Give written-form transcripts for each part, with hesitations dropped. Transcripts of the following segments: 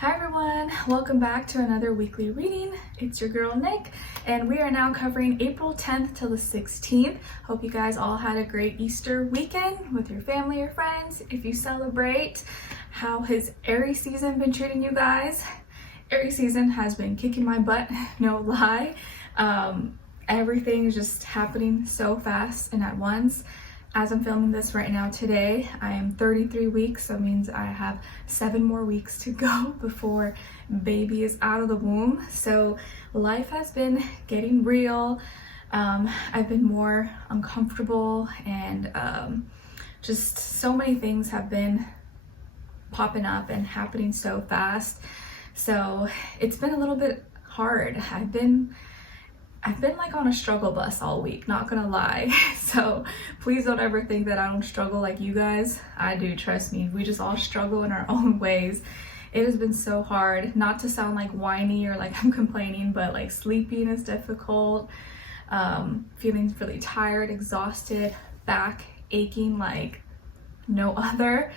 Hi everyone, welcome back to another weekly reading. It's your girl Nick, and we are now covering April 10th till the 16th. Hope you guys all had a great Easter weekend with your family or friends. If you celebrate, how has Aries season been treating you guys? Aries season has been kicking my butt, no lie. Everything is just happening so fast and at once. As I'm filming this right now today, I am 33 weeks, so it means I have 7 more weeks to go before baby is out of the womb. So life has been getting real. I've been more uncomfortable, and just so many things have been popping up and happening so fast. So it's been a little bit hard. I've been like on a struggle bus all week, not gonna lie. So please don't ever think that I don't struggle like you guys. I do, trust me. We just all struggle in our own ways. It has been so hard, not to sound like whiny or like I'm complaining, but like sleeping is difficult, feeling really tired, exhausted, back aching like no other,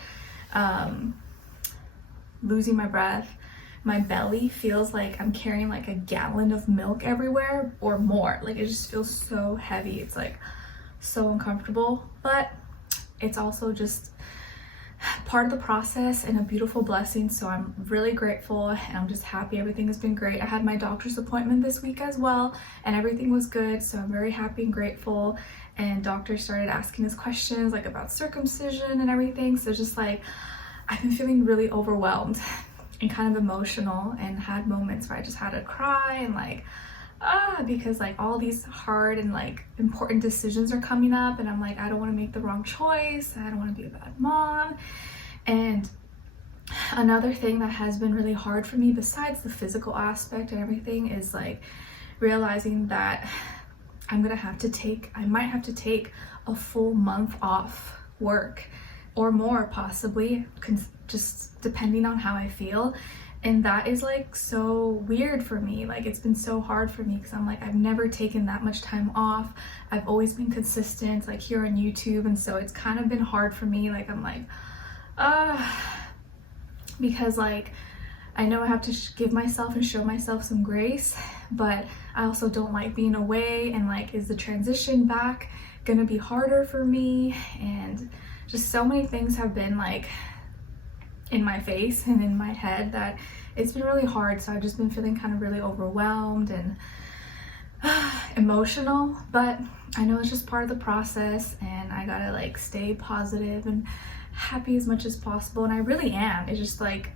losing my breath. My belly feels like I'm carrying like a gallon of milk everywhere or more. Like it just feels so heavy. It's like so uncomfortable, but it's also just part of the process and a beautiful blessing. So I'm really grateful, and I'm just happy everything has been great. I had my doctor's appointment this week as well, and everything was good. So I'm very happy and grateful. And doctor started asking us questions like about circumcision and everything. So just like I've been feeling really overwhelmed and kind of emotional, and had moments where I just had to cry and like because like all these hard and like important decisions are coming up, and I'm like, I don't want to make the wrong choice, I don't want to be a bad mom. And another thing that has been really hard for me, besides the physical aspect and everything, is like realizing that I might have to take a full month off work or more, possibly, just depending on how I feel. And that is like so weird for me. Like it's been so hard for me because I'm like, I've never taken that much time off. I've always been consistent like here on YouTube, and so it's kind of been hard for me. Like I'm like because like I know I have to give myself and show myself some grace, but I also don't like being away, and like, is the transition back gonna be harder for me? And just so many things have been like in my face and in my head that it's been really hard. So I've just been feeling kind of really overwhelmed and emotional, but I know it's just part of the process, and I gotta like stay positive and happy as much as possible. And I really am. It's just like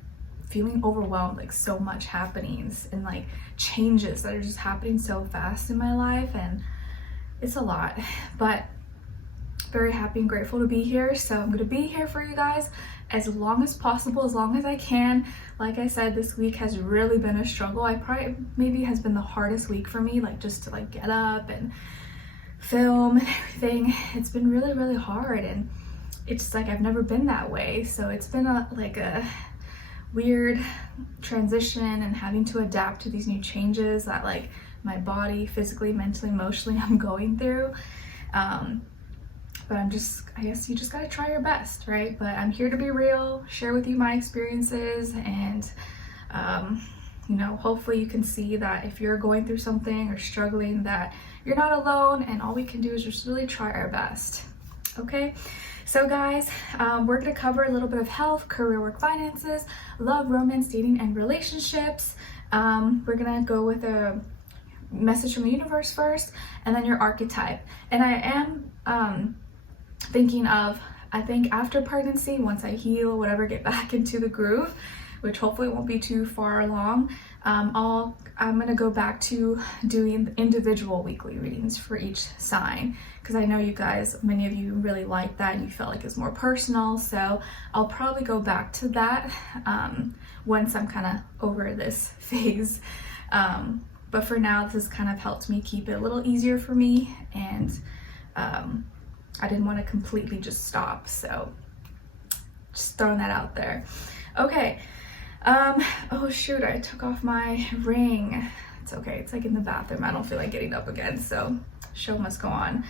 feeling overwhelmed, like so much happenings and like changes that are just happening so fast in my life, and it's a lot, but very happy and grateful to be here. So I'm gonna be here for you guys as long as possible, as long as I can. Like I said, this week has really been a struggle. Maybe has been the hardest week for me, like just to like get up and film and everything. It's been really, really hard, and it's like I've never been that way. So it's been like a weird transition, and having to adapt to these new changes that like my body physically, mentally, emotionally I'm going through. But I guess you just gotta try your best, right? But I'm here to be real, share with you my experiences, and you know, hopefully you can see that if you're going through something or struggling, that you're not alone, and all we can do is just really try our best. Okay, so guys, we're gonna cover a little bit of health, career, work, finances, love, romance, dating, and relationships. We're gonna go with a message from the universe first, and then your archetype. And I am thinking of, I think after pregnancy, once I heal, whatever, get back into the groove, which hopefully won't be too far along, I'm gonna go back to doing individual weekly readings for each sign, because I know you guys, many of you really like that and you felt like it's more personal. So I'll probably go back to that once I'm kind of over this phase. But for now, this has kind of helped me keep it a little easier for me, and I didn't want to completely just stop, so just throwing that out there. Okay, oh shoot, I took off my ring. It's okay, it's like in the bathroom. I don't feel like getting up again, so show must go on.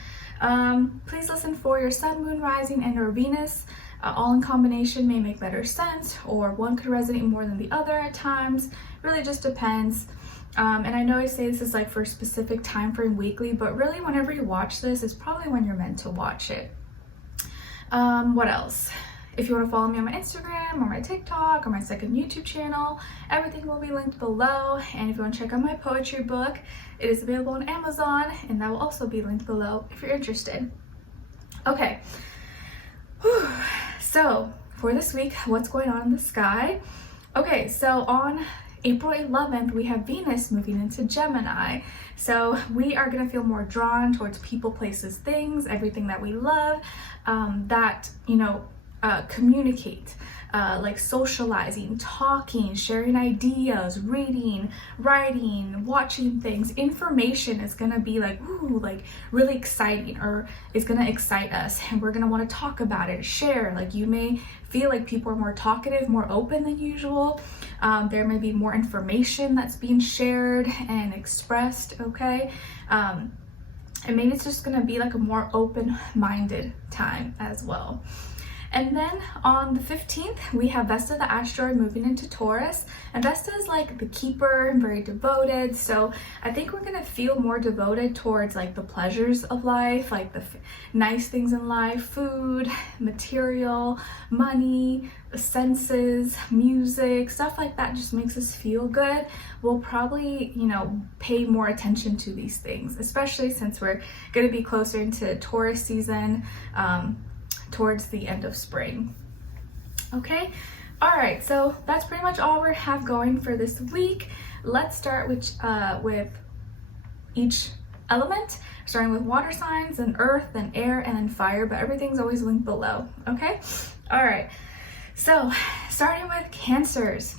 Please listen for your sun, moon, rising, and or Venus. all in combination may make better sense, or one could resonate more than the other at times. Really just depends. And I know I say this is like for a specific time frame weekly, but really whenever you watch this, it's probably when you're meant to watch it. What else? If you want to follow me on my Instagram or my TikTok or my second YouTube channel, everything will be linked below. And if you want to check out my poetry book, it is available on Amazon, and that will also be linked below if you're interested. Okay, so for this week, what's going on in the sky? Okay, so on April 11th, we have Venus moving into Gemini. So we are going to feel more drawn towards people, places, things, everything that we love, that, communicate, like socializing, talking, sharing ideas, reading, writing, watching things. Information is going to be like, ooh, like really exciting, or is going to excite us, and we're going to want to talk about it, share. Like you may feel like people are more talkative, more open than usual. There may be more information that's being shared and expressed, okay? And maybe it's just going to be like a more open-minded time as well. And then on the 15th, we have Vesta the asteroid moving into Taurus. And Vesta is like the keeper and very devoted. So I think we're going to feel more devoted towards like the pleasures of life, like the nice things in life, food, material, money, the senses, music, stuff like that just makes us feel good. We'll probably, pay more attention to these things, especially since we're going to be closer into Taurus season, towards the end of spring. Okay, all right, so that's pretty much all we have going for this week. Let's start with each element, starting with water signs, then earth, then air, and then fire, but everything's always linked below. Okay, all right, so starting with Cancers.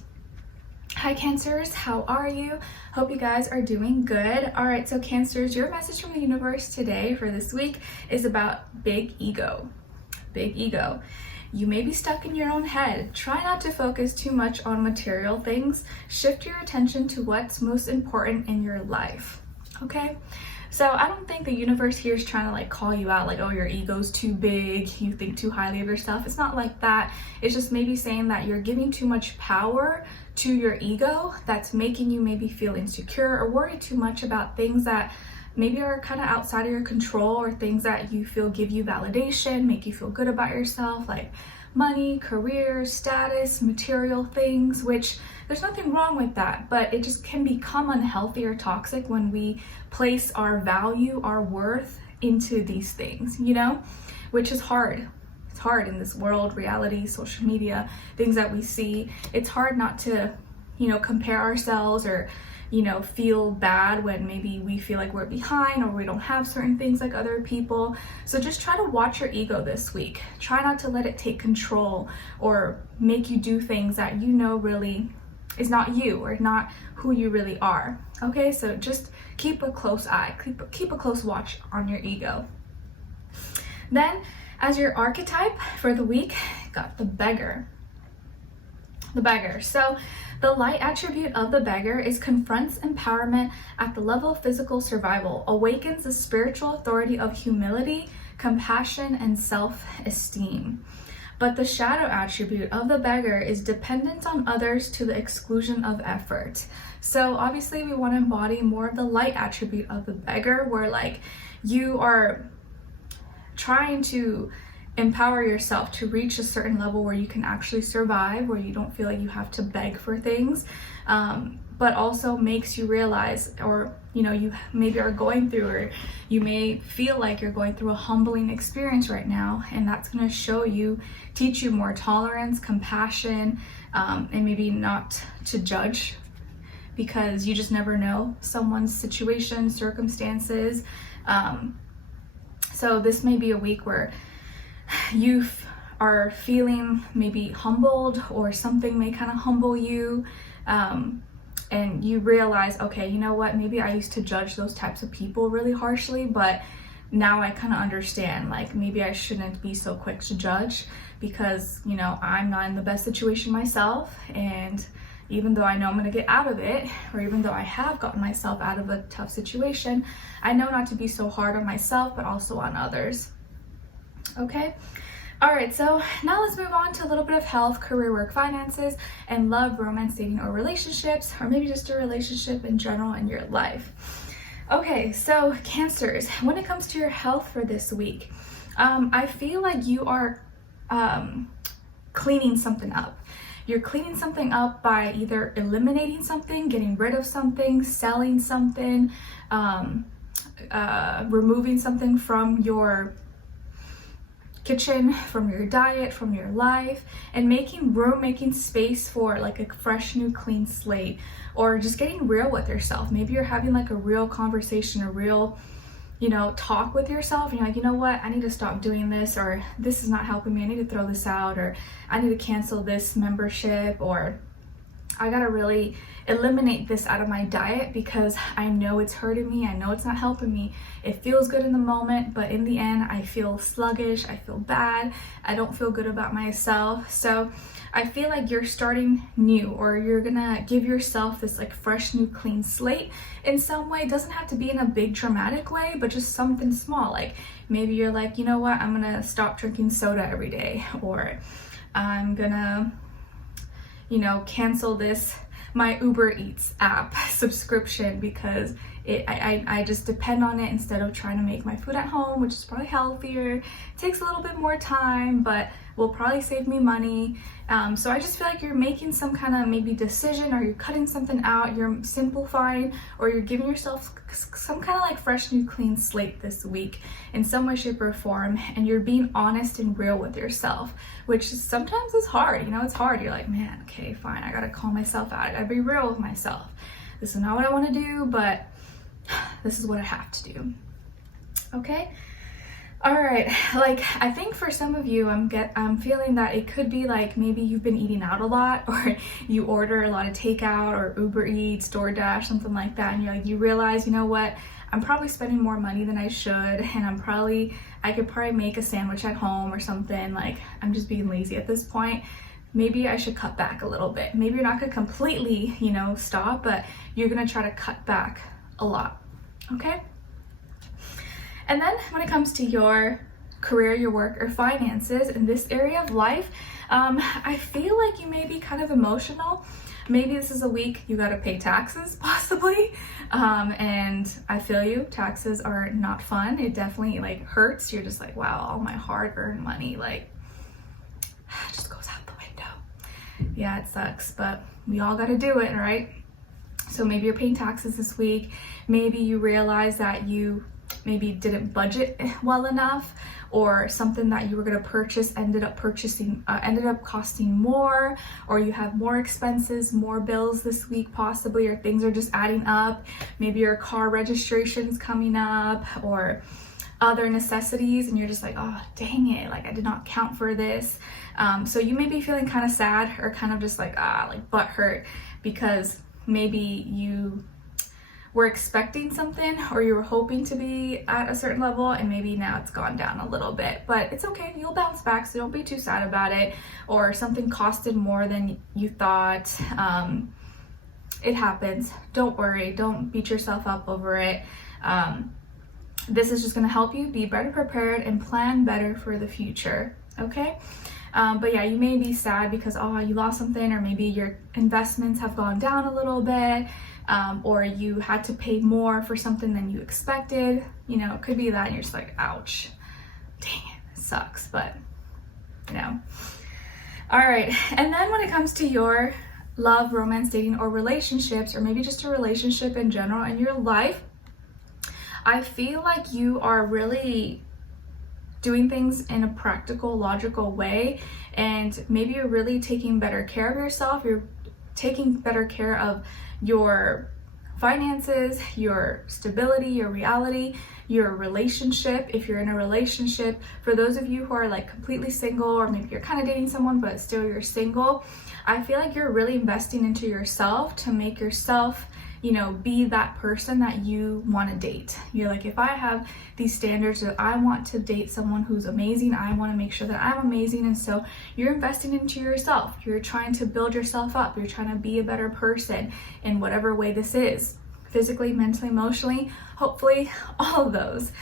Hi Cancers, how are you? Hope you guys are doing good. All right, so Cancers, your message from the universe today for this week is about big ego. Big ego. You may be stuck in your own head. Try not to focus too much on material things. Shift your attention to what's most important in your life. Okay? So I don't think the universe here is trying to like call you out like, oh, your ego's too big, you think too highly of yourself. It's not like that. It's just maybe saying that you're giving too much power to your ego that's making you maybe feel insecure or worry too much about things that maybe are kind of outside of your control, or things that you feel give you validation, make you feel good about yourself, like money, career, status, material things, which there's nothing wrong with that, but it just can become unhealthy or toxic when we place our value, our worth into these things, which is hard. It's hard in this world, reality, social media, things that we see. It's hard not to, compare ourselves or feel bad when maybe we feel like we're behind or we don't have certain things like other people. So just try to watch your ego this week. Try not to let it take control or make you do things that really is not you or not who you really are. Okay, so just keep a close eye, keep a close watch on your ego. Then as your archetype for the week, got the beggar. The beggar. So the light attribute of the beggar is confronts empowerment at the level of physical survival, awakens the spiritual authority of humility, compassion, and self-esteem. But the shadow attribute of the beggar is dependence on others to the exclusion of effort. So obviously we want to embody more of the light attribute of the beggar, where like you are trying to empower yourself to reach a certain level where you can actually survive, where you don't feel like you have to beg for things, but also makes you realize, or you maybe are going through, or you may feel like you're going through a humbling experience right now, and that's going to teach you more tolerance, compassion, and maybe not to judge, because you just never know someone's situation, circumstances. So this may be a week where you are feeling maybe humbled, or something may kind of humble you, and you realize, okay, you know what, maybe I used to judge those types of people really harshly, but now I kind of understand, like maybe I shouldn't be so quick to judge, because I'm not in the best situation myself, and even though I know I'm going to get out of it, or even though I have gotten myself out of a tough situation, I know not to be so hard on myself, but also on others. Okay, All right, so now let's move on to a little bit of health, career, work, finances, and love, romance, dating, or relationships, or maybe just a relationship in general in your life. Okay, so Cancers, when it comes to your health for this week, I feel like you are cleaning something up. You're cleaning something up by either eliminating something, getting rid of something, selling something, removing something from your kitchen, from your diet, from your life, and making room, making space for like a fresh new clean slate, or just getting real with yourself. Maybe you're having like a real conversation, a real, talk with yourself, and you're like, you know what, I need to stop doing this, or this is not helping me, I need to throw this out, or I need to cancel this membership, or I gotta really eliminate this out of my diet because I know it's hurting me, I know it's not helping me. It feels good in the moment, but in the end, I feel sluggish, I feel bad, I don't feel good about myself. So I feel like you're starting new, or you're gonna give yourself this like fresh new clean slate in some way. It doesn't have to be in a big dramatic way, but just something small. Like maybe you're like, you know what, I'm gonna stop drinking soda every day, or I'm gonna cancel my Uber Eats app subscription because I just depend on it instead of trying to make my food at home, which is probably healthier. It takes a little bit more time, but will probably save me money. So I just feel like you're making some kind of maybe decision, or you're cutting something out, you're simplifying, or you're giving yourself some kind of like fresh new clean slate this week in some way, shape, or form, and you're being honest and real with yourself, which sometimes is hard. It's hard. You're like, man, okay, fine, I gotta call myself out, I gotta be real with myself. This is not what I want to do, but this is what I have to do. Okay. All right, like I think for some of you, I'm feeling that it could be like maybe you've been eating out a lot, or you order a lot of takeout or Uber Eats, DoorDash, something like that, and you realize, you know what, I'm probably spending more money than I should, and I could probably make a sandwich at home or something. Like I'm just being lazy at this point. Maybe I should cut back a little bit. Maybe you're not gonna completely, stop, but you're gonna try to cut back a lot, okay? And then when it comes to your career, your work, or finances in this area of life, I feel like you may be kind of emotional. Maybe this is a week you gotta pay taxes, possibly. And I feel you, taxes are not fun. It definitely like hurts. You're just like, wow, all my hard-earned money like just goes out the window. Yeah, it sucks, but we all gotta do it, right? So maybe you're paying taxes this week. Maybe you realize that you maybe didn't budget well enough, or something that you were going to purchase ended up costing more, or you have more expenses, more bills this week possibly, or things are just adding up. Maybe your car registration's coming up, or other necessities, and you're just like, oh dang it, like I did not count for this. So you may be feeling kind of sad, or kind of just like butt hurt, because maybe you were expecting something, or you were hoping to be at a certain level, and maybe now it's gone down a little bit, but it's okay, you'll bounce back, so don't be too sad about it. Or something costed more than you thought. It happens. Don't worry, don't beat yourself up over it. This is just going to help you be better prepared and plan better for the future, okay? But yeah, you may be sad because you lost something, or maybe your investments have gone down a little bit, or you had to pay more for something than you expected. It could be that, and you're just like, ouch, dang it, sucks, but All right, and then when it comes to your love, romance, dating, or relationships, or maybe just a relationship in general in your life, I feel like you are really doing things in a practical, logical way, and maybe you're really taking better care of yourself. You're taking better care of your finances, your stability, your reality, your relationship, if you're in a relationship. For those of you who are like completely single, or maybe you're kind of dating someone but still you're single, I feel like you're really investing into yourself to make yourself be that person that you want to date. You're like, if I have these standards that I want to date someone who's amazing, I want to make sure that I'm amazing. And so you're investing into yourself. You're trying to build yourself up. You're trying to be a better person in whatever way this is. Physically, mentally, emotionally, hopefully all of those.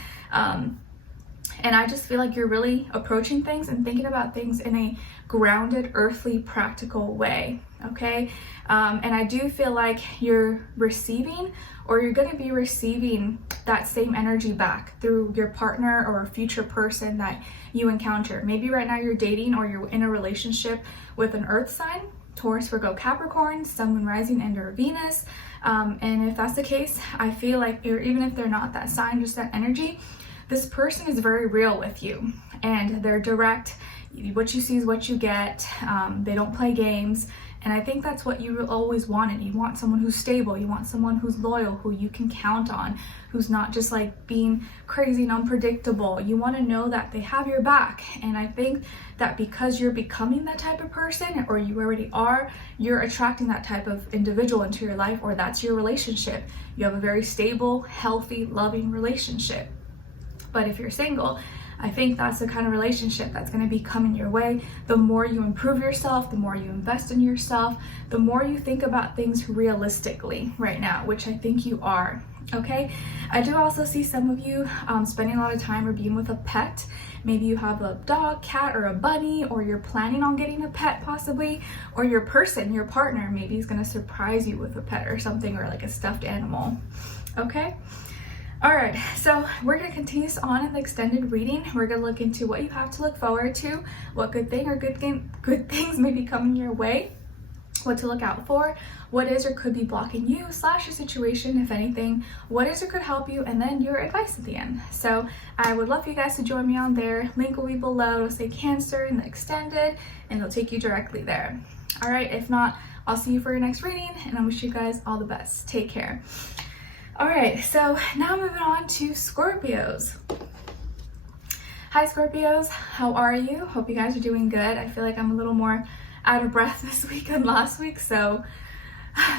And I just feel like you're really approaching things and thinking about things in a grounded, earthly, practical way, okay? And I do feel like you're receiving, or you're going to be receiving that same energy back through your partner or a future person that you encounter. Maybe right now you're dating or you're in a relationship with an earth sign, Taurus, Virgo, Capricorn, Sun, Moon, Rising, and or Venus. And if that's the case, I feel like even if they're not that sign, just that energy, this person is very real with you and they're direct. What you see is what you get. They don't play games. And I think that's what you always wanted. You want someone who's stable. You want someone who's loyal, who you can count on, who's not just like being crazy and unpredictable. You want to know that they have your back. And I think that because you're becoming that type of person, or you already are, you're attracting that type of individual into your life, or that's your relationship. You have a very stable, healthy, loving relationship. But if you're single, I think that's the kind of relationship that's going to be coming your way. The more you improve yourself, the more you invest in yourself, the more you think about things realistically right now, which I think you are, okay? I do also see some of you spending a lot of time or being with a pet. Maybe you have a dog, cat, or a bunny, or you're planning on getting a pet possibly, or your person, your partner, maybe is going to surprise you with a pet or something, or like a stuffed animal, okay? All right, so we're going to continue on in the extended reading. We're going to look into what you have to look forward to, what good thing or good things may be coming your way, what to look out for, what is or could be blocking you / your situation, if anything, what is or could help you, and then your advice at the end. So I would love for you guys to join me on there. Link will be below. It'll say Cancer in the extended, and it'll take you directly there. All right, if not, I'll see you for your next reading, and I wish you guys all the best. Take care. All right, so now moving on to Scorpios. Hi Scorpios, how are you? Hope you guys are doing good. I feel like I'm a little more out of breath this week than last week, so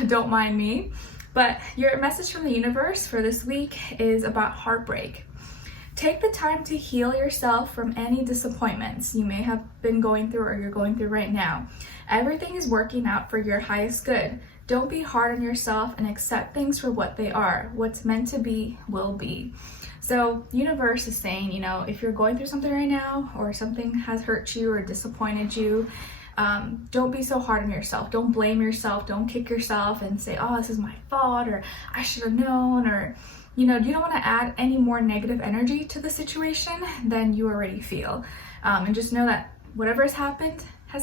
don't mind me. But your message from the universe for this week is about heartbreak. Take the time to heal yourself from any disappointments you may have been going through or you're going through right now. Everything is working out for your highest good. Don't be hard on yourself and accept things for what they are. What's meant to be will be. So universe is saying, you know, if you're going through something right now or something has hurt you or disappointed you, don't be so hard on yourself. Don't blame yourself. Don't kick yourself and say, oh, this is my fault, or I should have known, or, you know, you don't want to add any more negative energy to the situation than you already feel. And just know that whatever has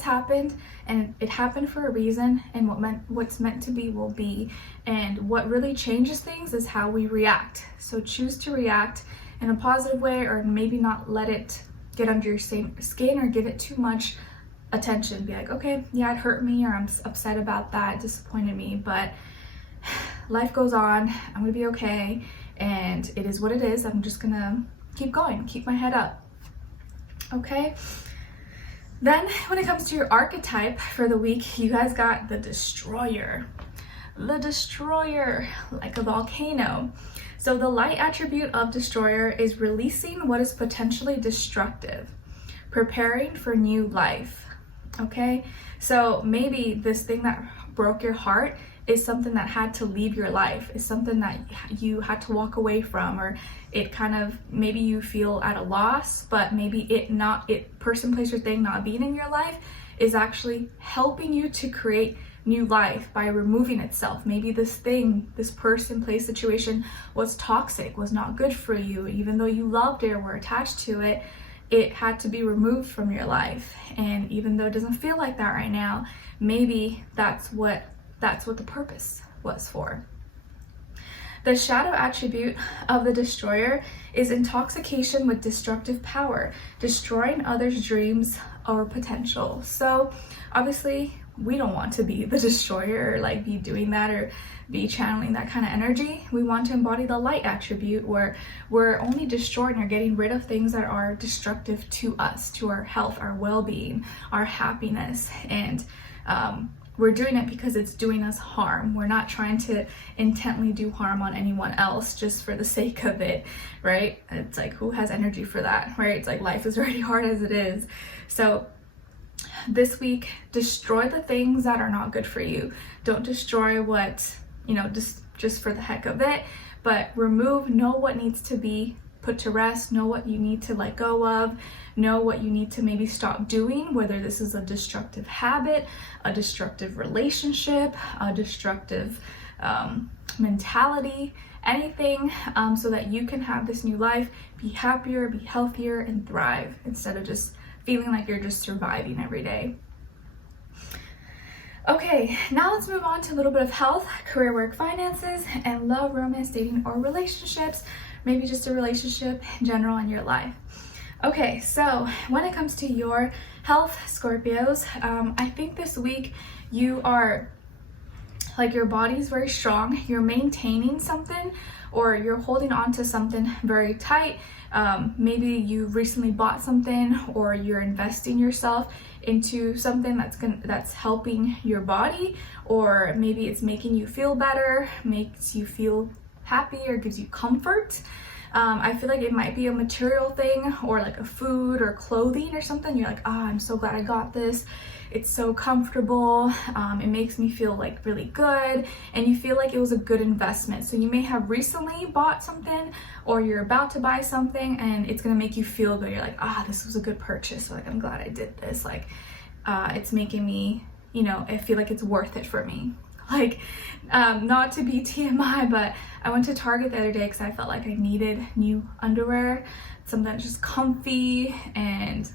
happened, and it happened for a reason, and what's meant to be will be. And what really changes things is how we react. So choose to react in a positive way, or maybe not let it get under your skin or give it too much attention. Be like, okay, yeah, it hurt me, or I'm upset about that, it disappointed me, but life goes on. I'm gonna be okay, and it is what it is. I'm just gonna keep going, keep my head up, okay? Then when it comes to your archetype for the week, you guys got the Destroyer. The Destroyer, like a volcano. So the light attribute of Destroyer is releasing what is potentially destructive, preparing for new life, okay? So maybe this thing that broke your heart is something that had to leave your life, is something that you had to walk away from, or it kind of, maybe you feel at a loss, but maybe person, place, or thing not being in your life is actually helping you to create new life by removing itself. Maybe this thing, this person, place, situation was toxic, was not good for you, even though you loved it or were attached to it, it had to be removed from your life. And even though it doesn't feel like that right now, maybe that's what the purpose was for. The shadow attribute of the Destroyer is intoxication with destructive power, destroying others' dreams or potential. So obviously we don't want to be the Destroyer, or like be doing that or be channeling that kind of energy. We want to embody the light attribute, where we're only destroying or getting rid of things that are destructive to us, to our health, our well-being, our happiness, and we're doing it because it's doing us harm. We're not trying to intently do harm on anyone else just for the sake of it, right? It's like, who has energy for that, right? It's like life is already hard as it is. So this week, destroy the things that are not good for you. Don't destroy what, you know, just for the heck of it, but know what needs to be put to rest, know what you need to let go of, know what you need to maybe stop doing, whether this is a destructive habit, a destructive relationship, a destructive mentality, anything, so that you can have this new life, be happier, be healthier, and thrive instead of just feeling like you're just surviving every day. Okay, now let's move on to a little bit of health, career, work, finances, and love, romance, dating, or relationships. Maybe just a relationship in general in your life. Okay, so when it comes to your health, Scorpios, I think this week you are, like, your body's very strong. You're maintaining something, or you're holding on to something very tight. Maybe you recently bought something, or you're investing yourself into something that's helping your body, or maybe it's making you feel better, makes you feel happy, or gives you comfort. I feel like it might be a material thing, or like a food or clothing or something. You're like, I'm so glad I got this. It's so comfortable. It makes me feel like really good, and you feel like it was a good investment. So you may have recently bought something, or you're about to buy something, and it's gonna make you feel good. You're like, this was a good purchase. So, like, I'm glad I did this. Like, it's making me, I feel like it's worth it for me. Like, not to be TMI, but I went to Target the other day because I felt like I needed new underwear, something that's just comfy and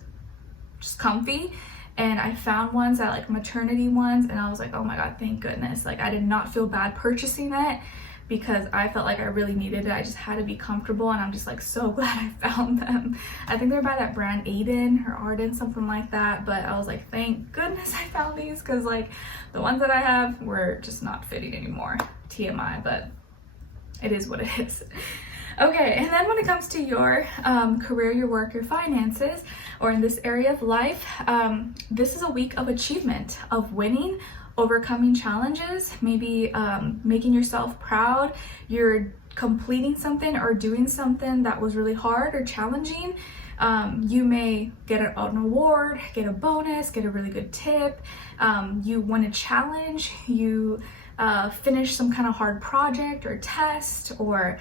and I found ones that, like, maternity ones, and I was like, oh my god, thank goodness. Like, I did not feel bad purchasing it because I felt like I really needed it. I just had to be comfortable, and I'm just, like, so glad I found them. I think they're by that brand Aiden or Arden, something like that, but I was like, thank goodness I found these, because, like, the ones that I have were just not fitting anymore. TMI, but it is what it is. Okay, and then when it comes to your career, your work, your finances, or in this area of life, this is a week of achievement, of winning, overcoming challenges, maybe making yourself proud. You're completing something or doing something that was really hard or challenging. You may get an award, get a bonus, get a really good tip. You won a challenge, you finish some kind of hard project or test, or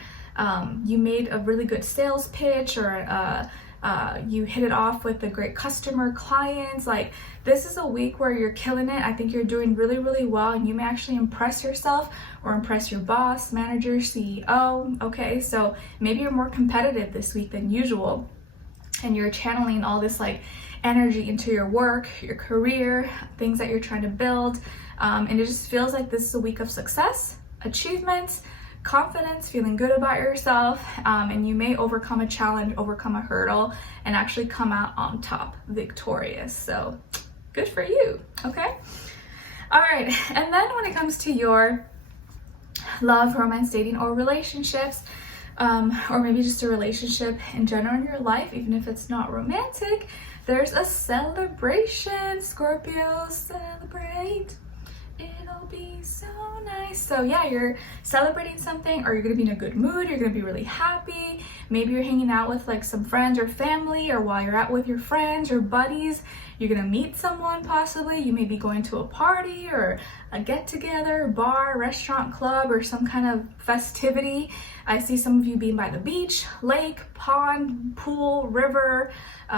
you made a really good sales pitch, or you hit it off with a great customer, clients. Like, this is a week where you're killing it. I think you're doing really, really well, and you may actually impress yourself or impress your boss, manager, CEO. Okay, so maybe you're more competitive this week than usual, and you're channeling all this, like, energy into your work, your career, things that you're trying to build, and it just feels like this is a week of success, achievements, confidence, feeling good about yourself, and you may overcome a challenge, overcome a hurdle, and actually come out on top, victorious. So good for you. Okay, all right. And then when it comes to your love, romance, dating, or relationships, or maybe just a relationship in general in your life, even if it's not romantic, there's a celebration. Scorpio, celebrate. It'll be so nice. So yeah, you're celebrating something, or you're gonna be in a good mood, you're gonna be really happy. Maybe you're hanging out with, like, some friends or family, or while you're out with your friends or buddies, you're gonna meet someone possibly. You may be going to a party or a get-together, bar, restaurant, club, or some kind of festivity. I see some of you being by the beach, lake, pond, pool, river.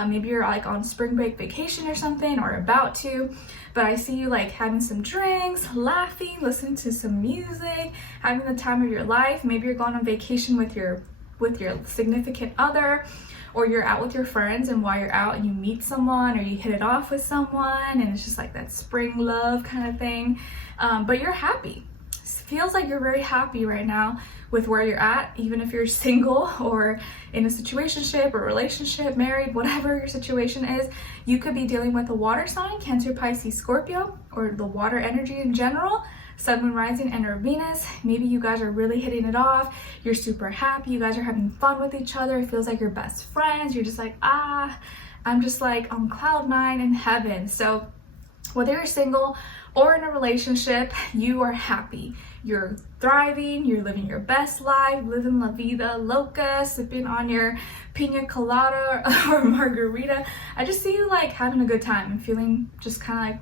Maybe you're, like, on spring break vacation or something, or about to. But I see you, like, having some drinks, laughing, listening to some music, having the time of your life. Maybe you're going on vacation with your significant other, or you're out with your friends, and while you're out and you meet someone, or you hit it off with someone, and it's just like that spring love kind of thing. But you're happy. It feels like you're very happy right now with where you're at, even if you're single or in a situationship or relationship, married, whatever your situation is. You could be dealing with a water sign, Cancer, Pisces, Scorpio, or the water energy in general. Sun, Moon, Rising, and or Venus. Maybe you guys are really hitting it off. You're super happy. You guys are having fun with each other. It feels like you're best friends. You're just like, I'm just like on cloud 9 in heaven. So whether you're single or in a relationship, you are happy. You're thriving. You're living your best life, living la vida loca, sipping on your pina colada or margarita. I just see you, like, having a good time and feeling just kind of like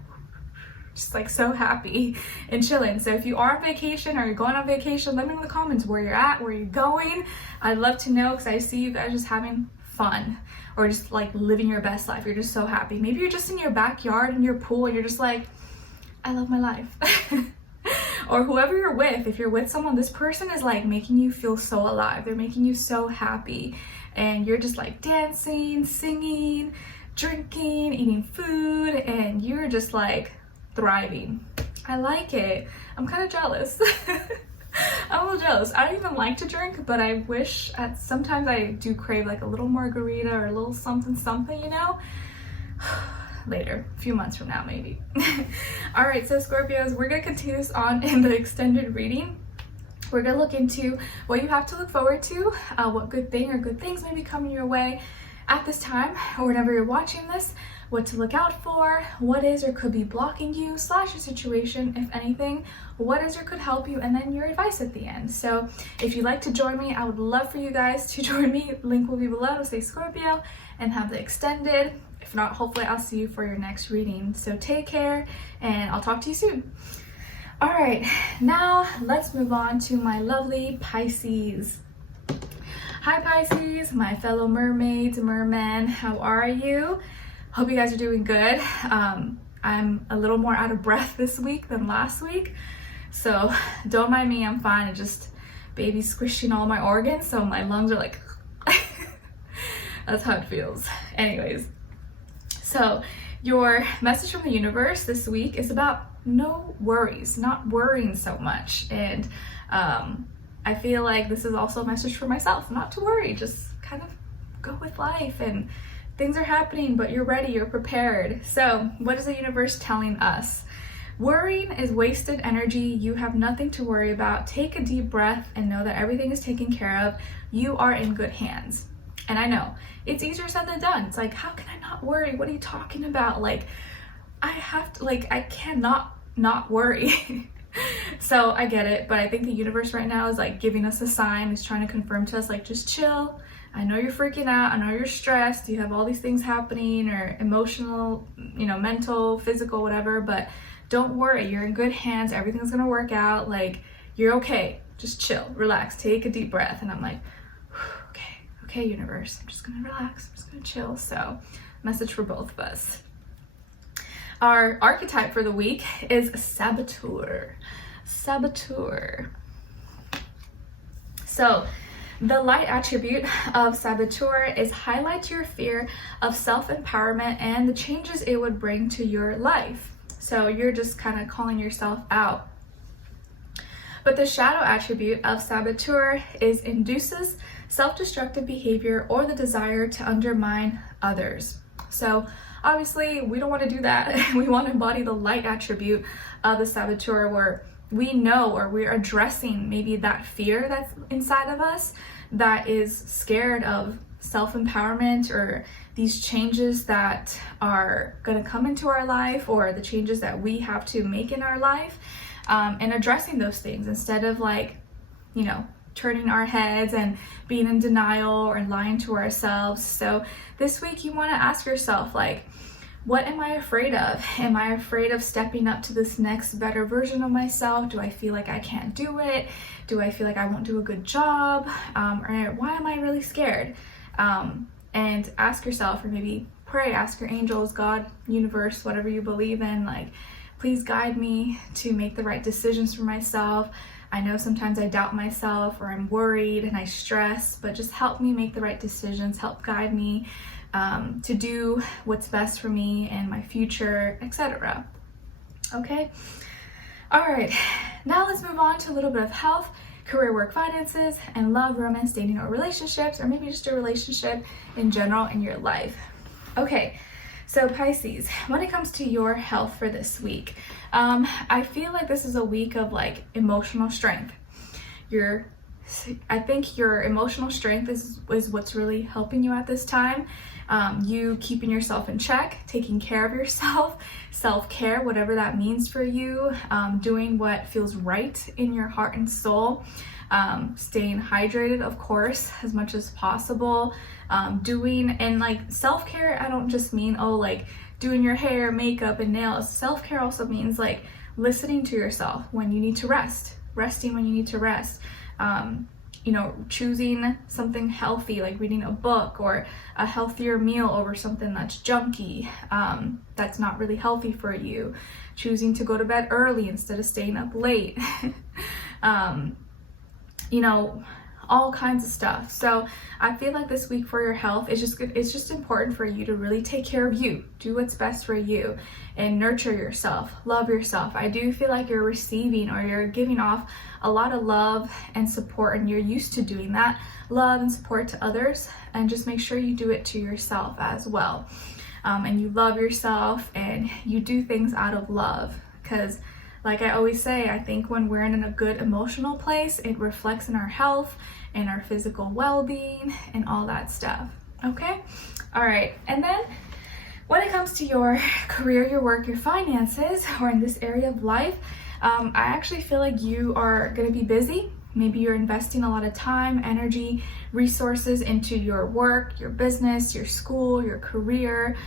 just like so happy and chilling. So if you are on vacation or you're going on vacation, let me know in the comments where you're at, where you're going. I'd love to know, because I see you guys just having fun or just like living your best life. You're just so happy. Maybe you're just in your backyard in your pool and you're just like, I love my life. Or whoever you're with, if you're with someone, this person is like making you feel so alive. They're making you so happy, and you're just like dancing, singing, drinking, eating food, and you're just like thriving. I like it. I'm kind of jealous. I'm a little jealous. I don't even like to drink, but I wish sometimes I do crave like a little margarita or a little something, you know? Later, a few months from now, maybe. All right, so Scorpios, we're gonna continue this on in the extended reading. We're gonna look into what you have to look forward to, what good thing or good things may be coming your way at this time, or whenever you're watching this, what to look out for, what is or could be blocking you, / your situation, if anything, what is or could help you, and then your advice at the end. So if you'd like to join me, I would love for you guys to join me. Link will be below. It'll say Scorpio and have the extended. If not, hopefully I'll see you for your next reading. So take care, and I'll talk to you soon. All right, now let's move on to my lovely Pisces. Hi Pisces, my fellow mermaids, mermen, how are you? Hope you guys are doing good. I'm a little more out of breath this week than last week, so don't mind me, I'm fine. It's just baby squishing all my organs, so my lungs are like, that's how it feels. Anyways, so your message from the universe this week is about no worries, not worrying so much. And I feel like this is also a message for myself, not to worry, just kind of go with life, and things are happening, but you're ready, you're prepared. So what is the universe telling us? Worrying is wasted energy. You have nothing to worry about. Take a deep breath and know that everything is taken care of. You are in good hands. And I know it's easier said than done. It's like, how can I not worry? What are you talking about? Like, I cannot not worry. So I get it, but I think the universe right now is like giving us a sign, is trying to confirm to us, like, just chill. I know you're freaking out. I know you're stressed. You have all these things happening, or emotional, mental, physical, whatever, but don't worry. You're in good hands. Everything's going to work out. Like, you're okay. Just chill, relax, take a deep breath. And I'm like, okay, universe, I'm just gonna relax, I'm just gonna chill. So, message for both of us. Our archetype for the week is Saboteur. So, the light attribute of Saboteur is highlight your fear of self-empowerment and the changes it would bring to your life. So, you're just kind of calling yourself out. But the shadow attribute of Saboteur is induces self-destructive behavior or the desire to undermine others. So obviously we don't want to do that. We want to embody the light attribute of the Saboteur, where we know, or we're addressing maybe that fear that's inside of us that is scared of self-empowerment, or these changes that are going to come into our life, or the changes that we have to make in our life, and addressing those things instead of like, turning our heads and being in denial or lying to ourselves. So this week you want to ask yourself, like, what am I afraid of? Am I afraid of stepping up to this next better version of myself? Do I feel like I can't do it? Do I feel like I won't do a good job? Or why am I really scared? And ask yourself, or maybe pray, ask your angels, God, universe, whatever you believe in, like, please guide me to make the right decisions for myself. I know sometimes I doubt myself, or I'm worried and I stress, but just help me make the right decisions, help guide me to do what's best for me and my future, etc. Okay? All right, now let's move on to a little bit of health, career, work, finances, and love, romance, dating, or relationships, or maybe just a relationship in general in your life. Okay, so Pisces, when it comes to your health for this week, I feel like this is a week of like emotional strength. I think your emotional strength is what's really helping you at this time. You keeping yourself in check, taking care of yourself, self-care, whatever that means for you, doing what feels right in your heart and soul, staying hydrated, of course, as much as possible, and like self-care, I don't just mean, like doing your hair, makeup, and nails. Self-care also means like listening to yourself when you need to rest, resting when you need to rest. You know, choosing something healthy, like reading a book or a healthier meal over something that's junky, that's not really healthy for you. Choosing to go to bed early instead of staying up late. You know, all kinds of stuff. So I feel like this week for your health is it's just important for you to really take care of you, do what's best for you, and nurture yourself, love yourself. I do feel like you're receiving or you're giving off a lot of love and support, and you're used to doing that love and support to others, and just make sure you do it to yourself as well. And you love yourself and you do things out of love, because like I always say, I think when we're in a good emotional place, it reflects in our health and our physical well-being and all that stuff. Okay? All right. And then when it comes to your career, your work, your finances, or in this area of life, I actually feel like you are going to be busy. Maybe you're investing a lot of time, energy, resources into your work, your business, your school, your career,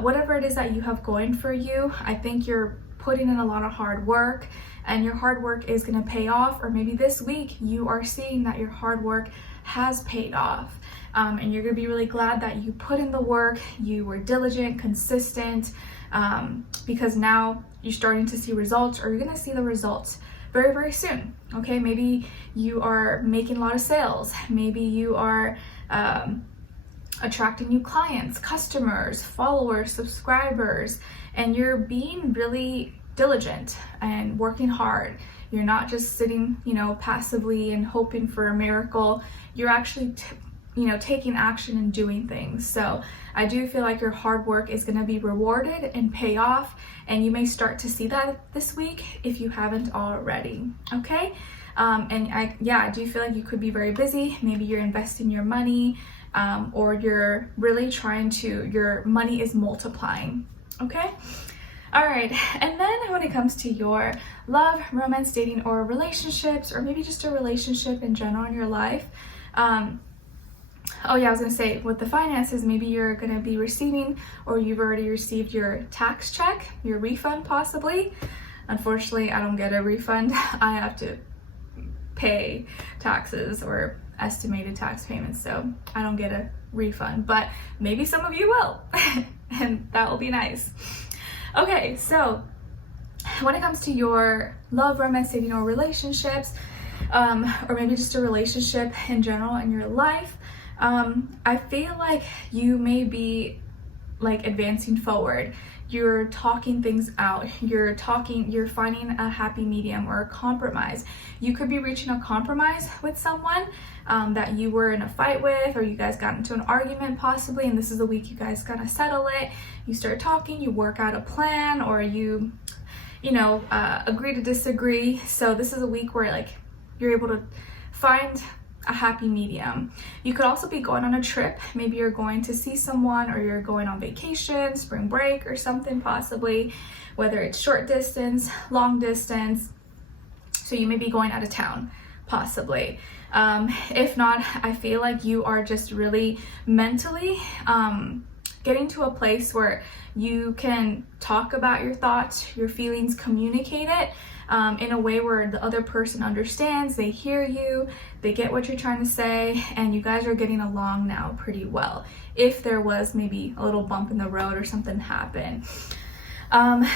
whatever it is that you have going for you. I think you're putting in a lot of hard work, and your hard work is going to pay off. Or maybe this week you are seeing that your hard work has paid off, and you're going to be really glad that you put in the work, you were diligent, consistent, because now you're starting to see results, or you're going to see the results very, very soon. Okay, maybe you are making a lot of sales, maybe you are attracting new clients, customers, followers, subscribers, and you're being really diligent and working hard. You're not just sitting, you know, passively and hoping for a miracle. You're actually taking action and doing things. So I do feel like your hard work is going to be rewarded and pay off, and you may start to see that this week if you haven't already. Okay, and I do feel like you could be very busy. Maybe you're investing your money, or you're really your money is multiplying. Okay. All right. And then when it comes to your love, romance, dating, or relationships, or maybe just a relationship in general in your life, I was going to say, with the finances, maybe you're going to be receiving, or you've already received your tax check, your refund possibly. Unfortunately, I don't get a refund. I have to pay taxes or estimated tax payments, so I don't get a refund, but maybe some of you will, and that will be nice. Okay, so when it comes to your love, romance, dating, or relationships, or maybe just a relationship in general in your life, I feel like you may be like advancing forward. You're talking things out. You're finding a happy medium or a compromise. You could be reaching a compromise with someone that you were in a fight with, or you guys got into an argument possibly, and this is the week you guys gotta settle it. You start talking, you work out a plan, or you agree to disagree. So this is a week where like you're able to find a happy medium. You could also be going on a trip. Maybe you're going to see someone, or you're going on vacation, spring break or something possibly, whether it's short distance, long distance. So you may be going out of town possibly. If not, I feel like you are just really mentally getting to a place where you can talk about your thoughts, your feelings, communicate it in a way where the other person understands, they hear you, they get what you're trying to say, and you guys are getting along now pretty well. If there was maybe a little bump in the road or something happened.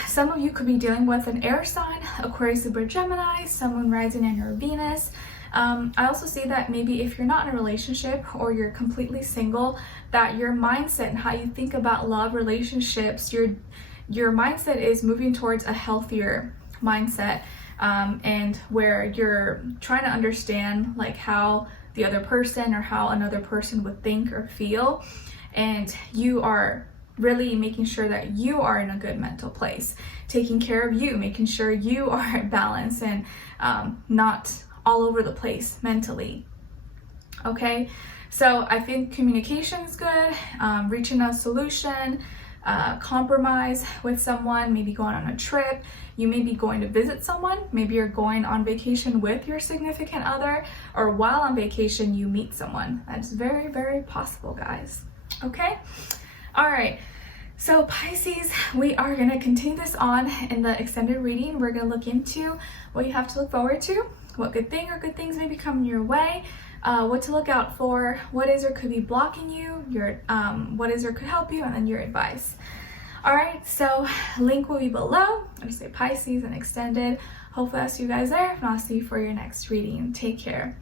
Some of you could be dealing with an air sign, Aquarius, Libra, Gemini, Sun, Moon, Rising, and your Venus. I also see that maybe if you're not in a relationship, or you're completely single, that your mindset and how you think about love, relationships, your mindset is moving towards a healthier mindset, and where you're trying to understand like how the other person or how another person would think or feel, and you are really making sure that you are in a good mental place, taking care of you, making sure you are balanced and not all over the place mentally. Okay, so I think communication is good, reaching a solution, compromise with someone, maybe going on a trip. You may be going to visit someone. Maybe you're going on vacation with your significant other, or while on vacation you meet someone. That's very, very possible, guys. Okay, all right. So Pisces, we are going to continue this on in the extended reading. We're going to look into what you have to look forward to, what good thing or good things may be coming your way, what to look out for, what is or could be blocking you, your what is or could help you, and then your advice. All right, so link will be below. I just say Pisces and Extended. Hopefully I'll see you guys there, and I'll see you for your next reading. Take care.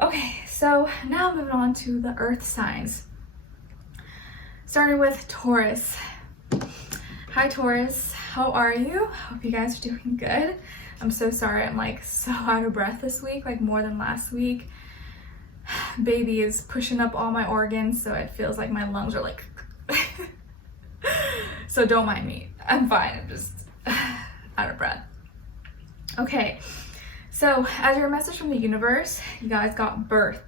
Okay, so now moving on to the earth signs. Starting with Taurus. Hi Taurus, how are you? Hope you guys are doing good. I'm so sorry, I'm like so out of breath this week, like more than last week. Baby is pushing up all my organs, so it feels like my lungs are like so don't mind me, I'm fine, I'm just out of breath. Okay, so as your message from the universe, you guys got birth.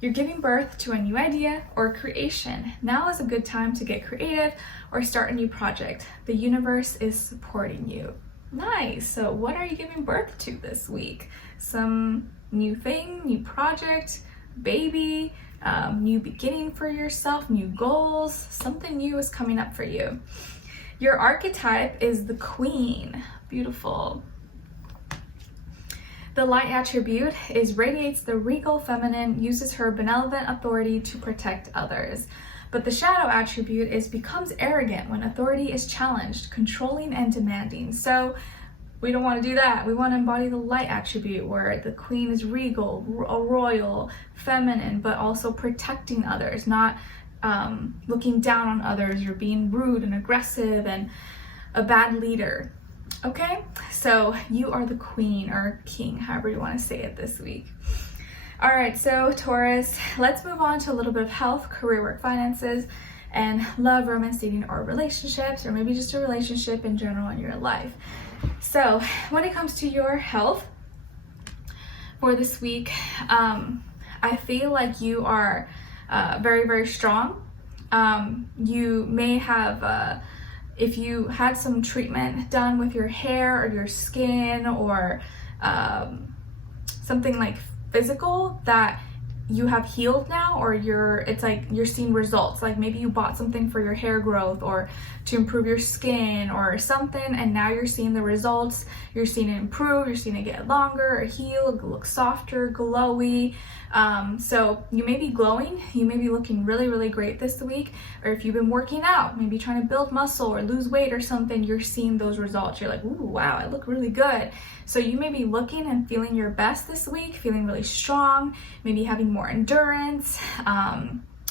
You're giving birth to a new idea or creation. Now is a good time to get creative or start a new project. The universe is supporting you. Nice. So what are you giving birth to this week? Some new thing, new project, baby, new beginning for yourself, new goals, something new is coming up for you. Your archetype is the Queen. Beautiful. The light attribute is radiates the regal feminine, uses her benevolent authority to protect others. But the shadow attribute is becomes arrogant when authority is challenged, controlling and demanding. So we don't want to do that. We want to embody the light attribute where the Queen is regal, royal, feminine, but also protecting others, not looking down on others or being rude and aggressive and a bad leader. Okay, so you are the queen or king, however you want to say it this week. All right, so Taurus, let's move on to a little bit of health, career, work, finances, and love, romance, dating, or relationships, or maybe just a relationship in general in your life. So when it comes to your health for this week, I feel like you are very, very strong. You may have if you had some treatment done with your hair or your skin or something like physical that you have healed now, or it's like you're seeing results, like maybe you bought something for your hair growth or to improve your skin or something, and now you're seeing the results, you're seeing it improve, you're seeing it get longer or heal, look softer, glowy. So you may be glowing, you may be looking really, really great this week, or if you've been working out, maybe trying to build muscle or lose weight or something, you're seeing those results. You're like, ooh, wow, I look really good. So you may be looking and feeling your best this week, feeling really strong, maybe having more endurance,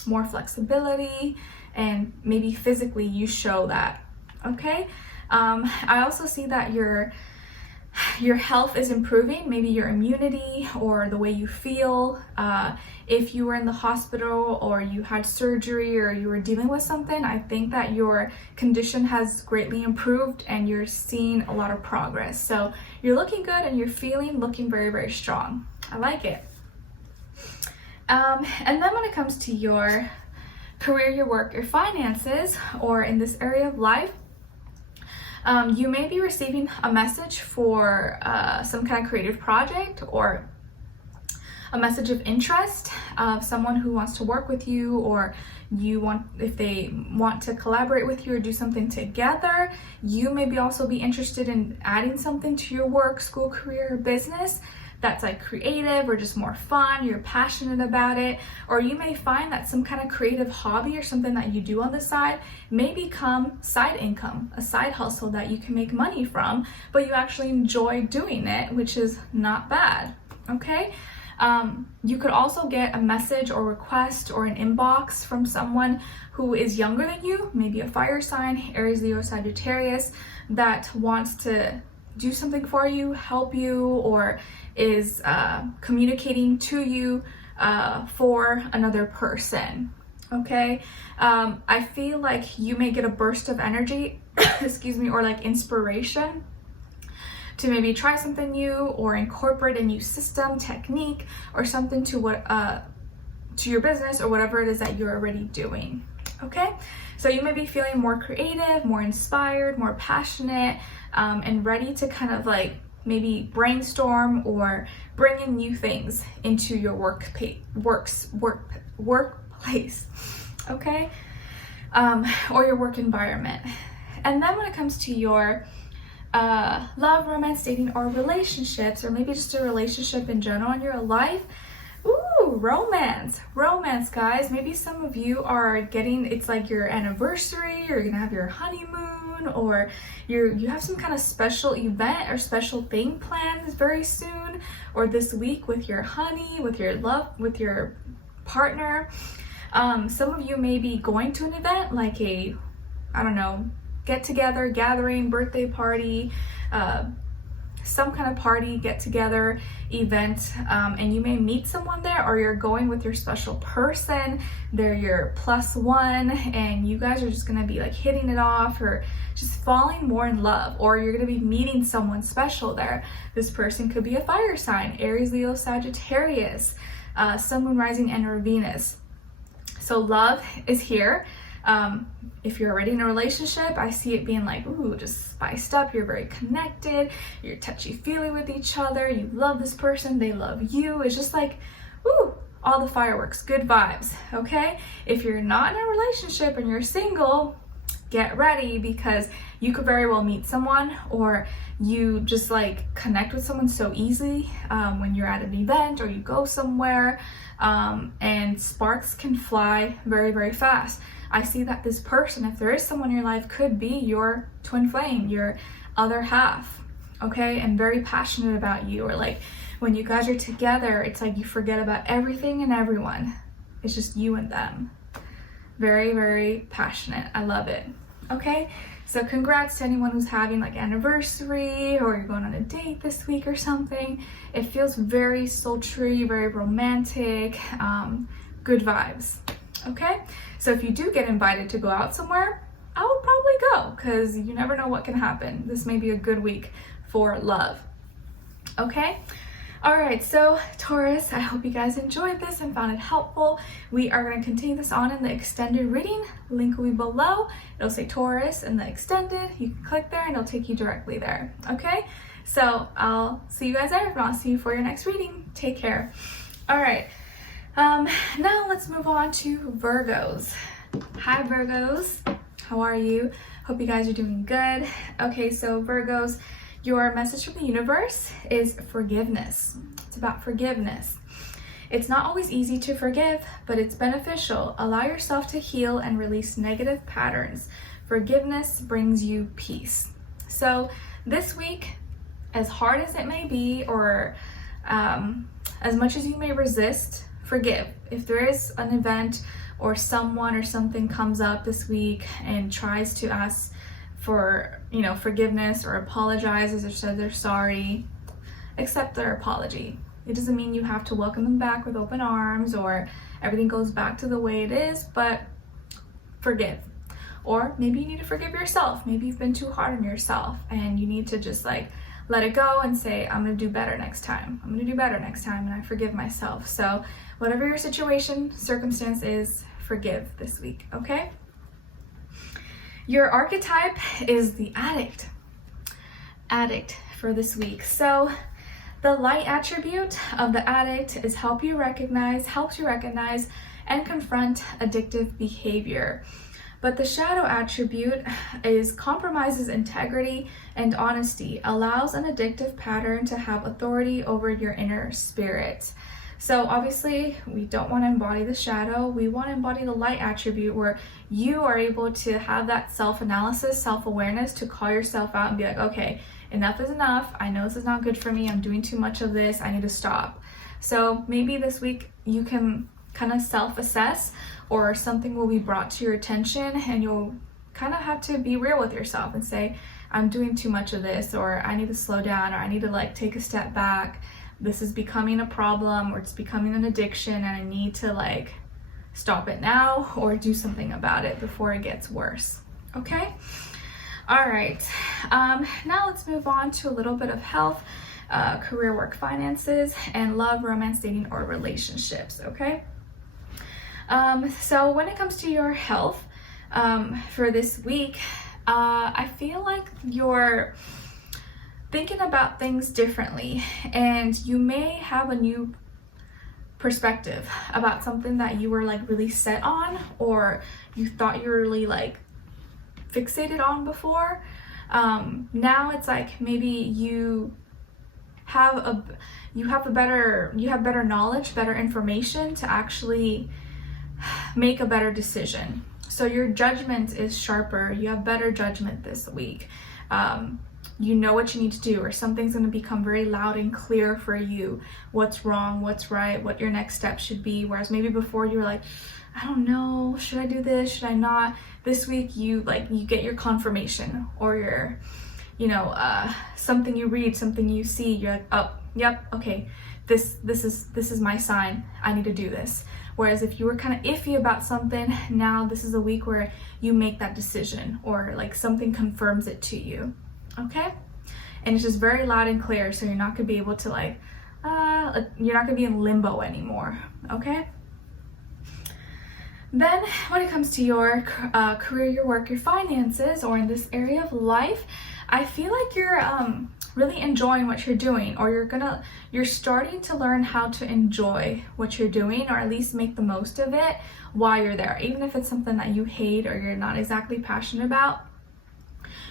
more flexibility, and maybe physically you show that, okay? I also see that your health is improving, maybe your immunity or the way you feel. If you were in the hospital or you had surgery or you were dealing with something, I think that your condition has greatly improved and you're seeing a lot of progress. So you're looking good and you're looking very, very strong. I like it. And then when it comes to your career, your work, your finances, or in this area of life, you may be receiving a message for some kind of creative project or a message of interest of someone who wants to work with you, or if they want to collaborate with you or do something together. You maybe also be interested in adding something to your work, school, career, or business that's like creative or just more fun, you're passionate about it, or you may find that some kind of creative hobby or something that you do on the side may become side income, a side hustle that you can make money from, but you actually enjoy doing it, which is not bad, okay? You could also get a message or request or an inbox from someone who is younger than you, maybe a fire sign, Aries, Leo, Sagittarius, that wants to do something for you, help you, or is communicating to you for another person, okay? I feel like you may get a burst of energy, excuse me, or like inspiration to maybe try something new or incorporate a new system, technique, or something to your business or whatever it is that you're already doing, okay? So you may be feeling more creative, more inspired, more passionate, and ready to kind of like maybe brainstorm or bring in new things into your workplace, okay? or your work environment. And then when it comes to your love, romance, dating, or relationships, or maybe just a relationship in general in your life, ooh, romance, guys. Maybe some of you are getting, it's like your anniversary, or you're gonna have your honeymoon, or you have some kind of special event or special thing planned very soon, or this week with your honey, with your love, with your partner. Some of you may be going to an event like a, I don't know, get together, gathering, birthday party, some kind of party, get together, event, and you may meet someone there, or you're going with your special person, they're your +1, and you guys are just gonna be like hitting it off, or just falling more in love, or you're gonna be meeting someone special there. This person could be a fire sign, Aries, Leo, Sagittarius, Sun, Moon, Rising, and or Venus. So love is here. If you're already in a relationship, I see it being like, ooh, just spiced up. You're very connected. You're touchy-feely with each other. You love this person. They love you. It's just like, ooh, all the fireworks, good vibes, okay? If you're not in a relationship and you're single, get ready, because you could very well meet someone, or you just like connect with someone so easily when you're at an event or you go somewhere, and sparks can fly very, very fast. I see that this person, if there is someone in your life, could be your twin flame, your other half, okay? And very passionate about you, or like when you guys are together, it's like you forget about everything and everyone. It's just you and them. Very, very passionate. I love it. Okay, so congrats to anyone who's having like anniversary, or you're going on a date this week or something. It feels very sultry, very romantic, good vibes. Okay, so if you do get invited to go out somewhere, I would probably go, because you never know what can happen. This may be a good week for love. Okay, all right, so Taurus, I hope you guys enjoyed this and found it helpful. We are going to continue this on in the extended reading. Link will be below. It'll say Taurus and the extended. You can click there and it'll take you directly there. Okay, so I'll see you guys there, and I'll see you for your next reading. Take care. All right. Now let's move on to Virgos. Hi Virgos, how are you? Hope you guys are doing good. Okay, so Virgos, your message from the universe is forgiveness. It's about forgiveness. It's not always easy to forgive, but it's beneficial. Allow yourself to heal and release negative patterns. Forgiveness brings you peace. So this week, as hard as it may be, or as much as you may resist, forgive. If there is an event or someone or something comes up this week and tries to ask for, forgiveness, or apologizes or says they're sorry, accept their apology. It doesn't mean you have to welcome them back with open arms or everything goes back to the way it is, but forgive. Or maybe you need to forgive yourself. Maybe you've been too hard on yourself and you need to just like let it go and say, I'm gonna do better next time. I'm gonna do better next time, and I forgive myself. So whatever your situation, circumstance is, forgive this week, okay? Your archetype is the addict. Addict for this week. So the light attribute of the addict is helps you recognize and confront addictive behavior. But the shadow attribute is compromises integrity and honesty, allows an addictive pattern to have authority over your inner spirit. So obviously we don't want to embody the shadow. We want to embody the light attribute, where you are able to have that self-analysis, self-awareness, to call yourself out and be like, okay, enough is enough. I know this is not good for me. I'm doing too much of this. I need to stop. So maybe this week you can kind of self-assess, or something will be brought to your attention and you'll kind of have to be real with yourself and say, I'm doing too much of this, or I need to slow down, or I need to like take a step back. This is becoming a problem, or it's becoming an addiction, and I need to like stop it now or do something about it before it gets worse. Okay? All right. Now let's move on to a little bit of health, career, work, finances, and love, romance, dating, or relationships. Okay? So when it comes to your health, for this week, I feel like you're thinking about things differently, and you may have a new perspective about something that you were like really set on, or you thought you were really like fixated on before. Now it's like maybe you have better knowledge, better information to actually make a better decision. So your judgment is sharper. You have better judgment this week. You know what you need to do, or something's going to become very loud and clear for you. What's wrong, what's right, what your next step should be. Whereas maybe before you were like, I don't know, should I do this, should I not? This week you get your confirmation, or your, something you read, something you see, you're like, oh, yep, okay, this is my sign, I need to do this. Whereas if you were kind of iffy about something, now this is a week where you make that decision, or like something confirms it to you, okay? And it's just very loud and clear, so you're not gonna be able to like, you're not gonna be in limbo anymore, okay? Then when it comes to your career, your work, your finances, or in this area of life, I feel like you're really enjoying what you're doing, or you're starting to learn how to enjoy what you're doing, or at least make the most of it while you're there. Even if it's something that you hate or you're not exactly passionate about,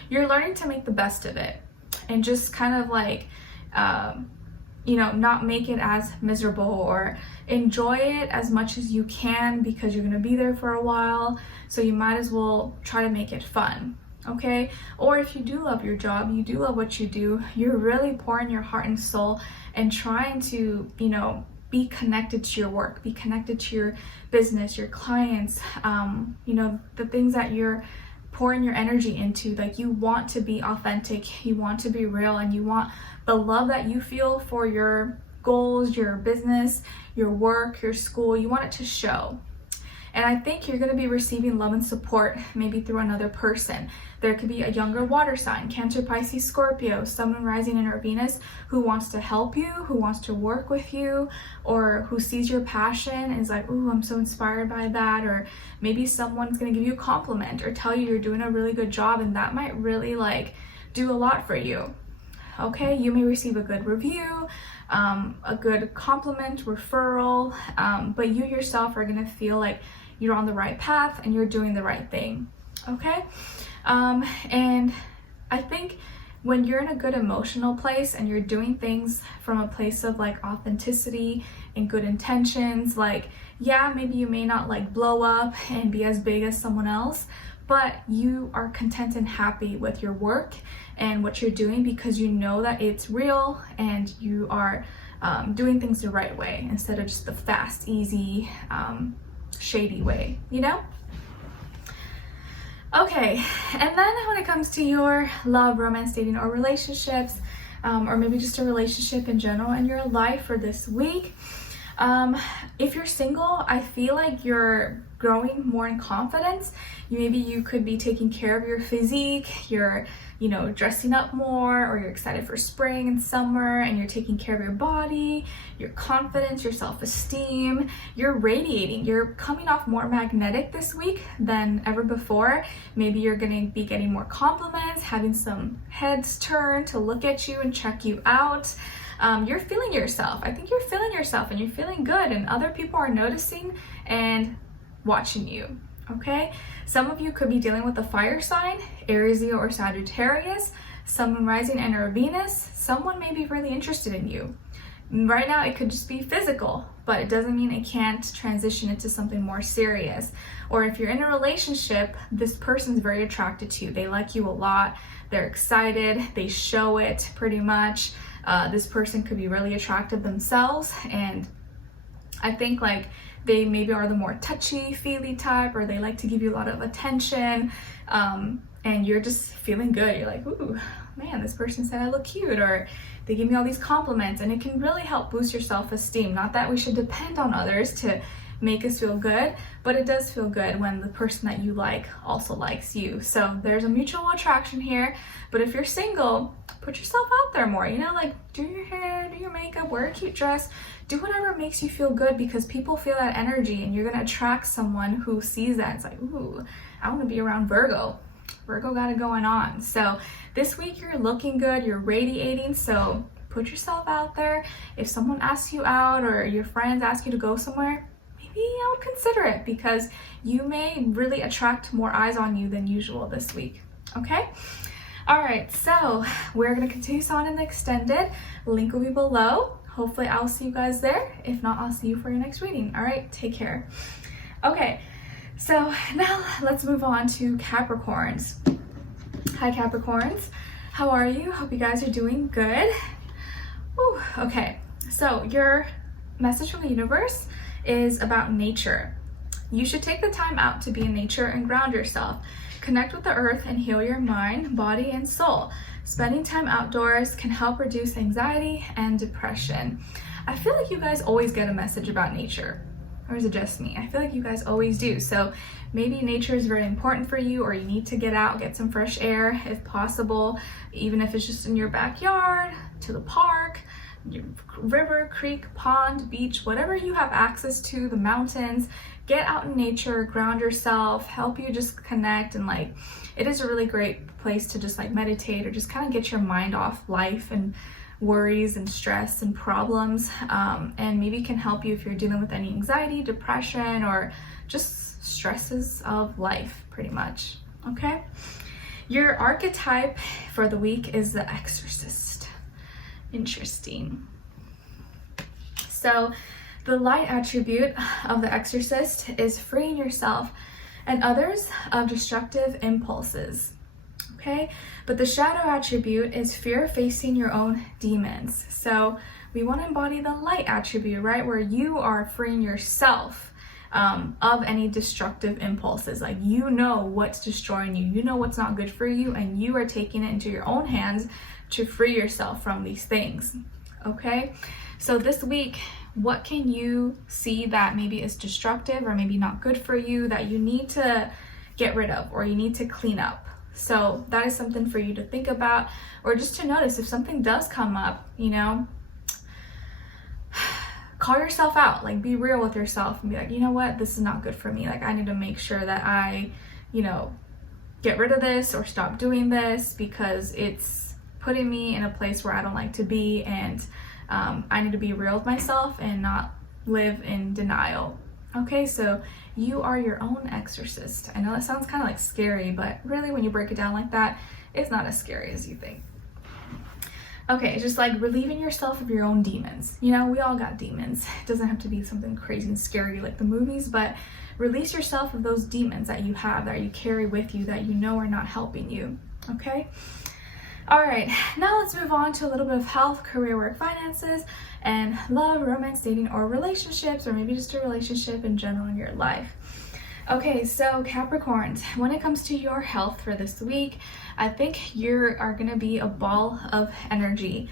you're learning to make the best of it, and just kind of like, not make it as miserable, or enjoy it as much as you can, because you're going to be there for a while, so you might as well try to make it fun. Okay? Or if you do love your job, you do love what you do, you're really pouring your heart and soul and trying to, be connected to your work, be connected to your business, your clients, the things that you're pouring your energy into. Like, you want to be authentic, you want to be real, and you want the love that you feel for your goals, your business, your work, your school, you want it to show. And I think you're going to be receiving love and support, maybe through another person. There could be a younger water sign, Cancer, Pisces, Scorpio, someone rising in or Venus, who wants to help you, who wants to work with you, or who sees your passion and is like, ooh, I'm so inspired by that. Or maybe someone's going to give you a compliment or tell you you're doing a really good job, and that might really like do a lot for you. Okay, you may receive a good review, a good compliment, referral, but you yourself are going to feel like you're on the right path and you're doing the right thing. Okay, and I think when you're in a good emotional place and you're doing things from a place of like authenticity and good intentions, like, yeah, maybe you may not like blow up and be as big as someone else, but you are content and happy with your work and what you're doing, because you know that it's real and you are doing things the right way instead of just the fast, easy, shady way, Okay, and then when it comes to your love, romance, dating, or relationships, or maybe just a relationship in general in your life for this week, if you're single, I feel like you're growing more in confidence. Maybe you could be taking care of your physique, you're dressing up more, or you're excited for spring and summer, and you're taking care of your body, your confidence, your self-esteem, you're radiating, you're coming off more magnetic this week than ever before. Maybe you're going to be getting more compliments, having some heads turn to look at you and check you out. You're feeling yourself. I think you're feeling yourself and you're feeling good, and other people are noticing and watching you. Okay, some of you could be dealing with a fire sign, Aries, Leo, or Sagittarius, someone rising in or Venus. Someone may be really interested in you. Right now it could just be physical, but it doesn't mean it can't transition into something more serious. Or if you're in a relationship, this person's very attracted to you. They like you a lot, they're excited, they show it pretty much. This person could be really attractive themselves, and I think like they maybe are the more touchy-feely type, or they like to give you a lot of attention, and you're just feeling good. You're like, ooh, man, this person said I look cute, or they give me all these compliments, and it can really help boost your self-esteem. Not that we should depend on others to make us feel good, but it does feel good when the person that you like also likes you. So there's a mutual attraction here. But if you're single, put yourself out there more, like do your hair, do your makeup, wear a cute dress, do whatever makes you feel good, because people feel that energy and you're going to attract someone who sees that. It's like, ooh, I want to be around Virgo. Virgo got it going on. So this week you're looking good, you're radiating, so put yourself out there. If someone asks you out or your friends ask you to go somewhere, maybe I would consider it, because you may really attract more eyes on you than usual this week. Okay? All right, so we're going to continue on in the extended. Link will be below. Hopefully I'll see you guys there. If not, I'll see you for your next reading. All right, take care. Okay, so now let's move on to Capricorns. Hi Capricorns, how are you? Hope you guys are doing good. Whew, okay, so your message from the universe is about nature. You should take the time out to be in nature and ground yourself. Connect with the earth and heal your mind, body, and soul. Spending time outdoors can help reduce anxiety and depression. I feel like you guys always get a message about nature. Or is it just me? I feel like you guys always do. So maybe nature is very important for you, or you need to get out, get some fresh air if possible, even if it's just in your backyard, to the park, your river, creek, pond, beach, whatever you have access to, the mountains. Get out in nature, ground yourself, help you just connect, and like, it is a really great place to just like meditate or just kind of get your mind off life and worries and stress and problems, and maybe can help you if you're dealing with any anxiety, depression, or just stresses of life, pretty much. Okay, your archetype for the week is the Exorcist. Interesting. So the light attribute of the Exorcist is freeing yourself and others of destructive impulses. Okay, but the shadow attribute is fear of facing your own demons. So we want to embody the light attribute, right, where you are freeing yourself of any destructive impulses. Like, you know what's destroying you, you know what's not good for you, and you are taking it into your own hands to free yourself from these things. Okay, so this week, what can you see that maybe is destructive or maybe not good for you that you need to get rid of or you need to clean up? So that is something for you to think about, or just to notice if something does come up, you know, call yourself out, like be real with yourself and be like, you know what, this is not good for me. Like, I need to make sure that I, you know, get rid of this or stop doing this because it's putting me in a place where I don't like to be, and I need to be real with myself and not live in denial. Okay, so you are your own exorcist. I know that sounds kind of like scary, but really when you break it down like that, it's not as scary as you think. Okay, it's just like relieving yourself of your own demons. You know, we all got demons. It doesn't have to be something crazy and scary like the movies, but release yourself of those demons that you have, that you carry with you, that you know are not helping you. Okay? All right, now let's move on to a little bit of health, career, work, finances, and love, romance, dating, or relationships, or maybe just a relationship in general in your life. Okay, so Capricorns, when it comes to your health for this week, I think you are going to be a ball of energy.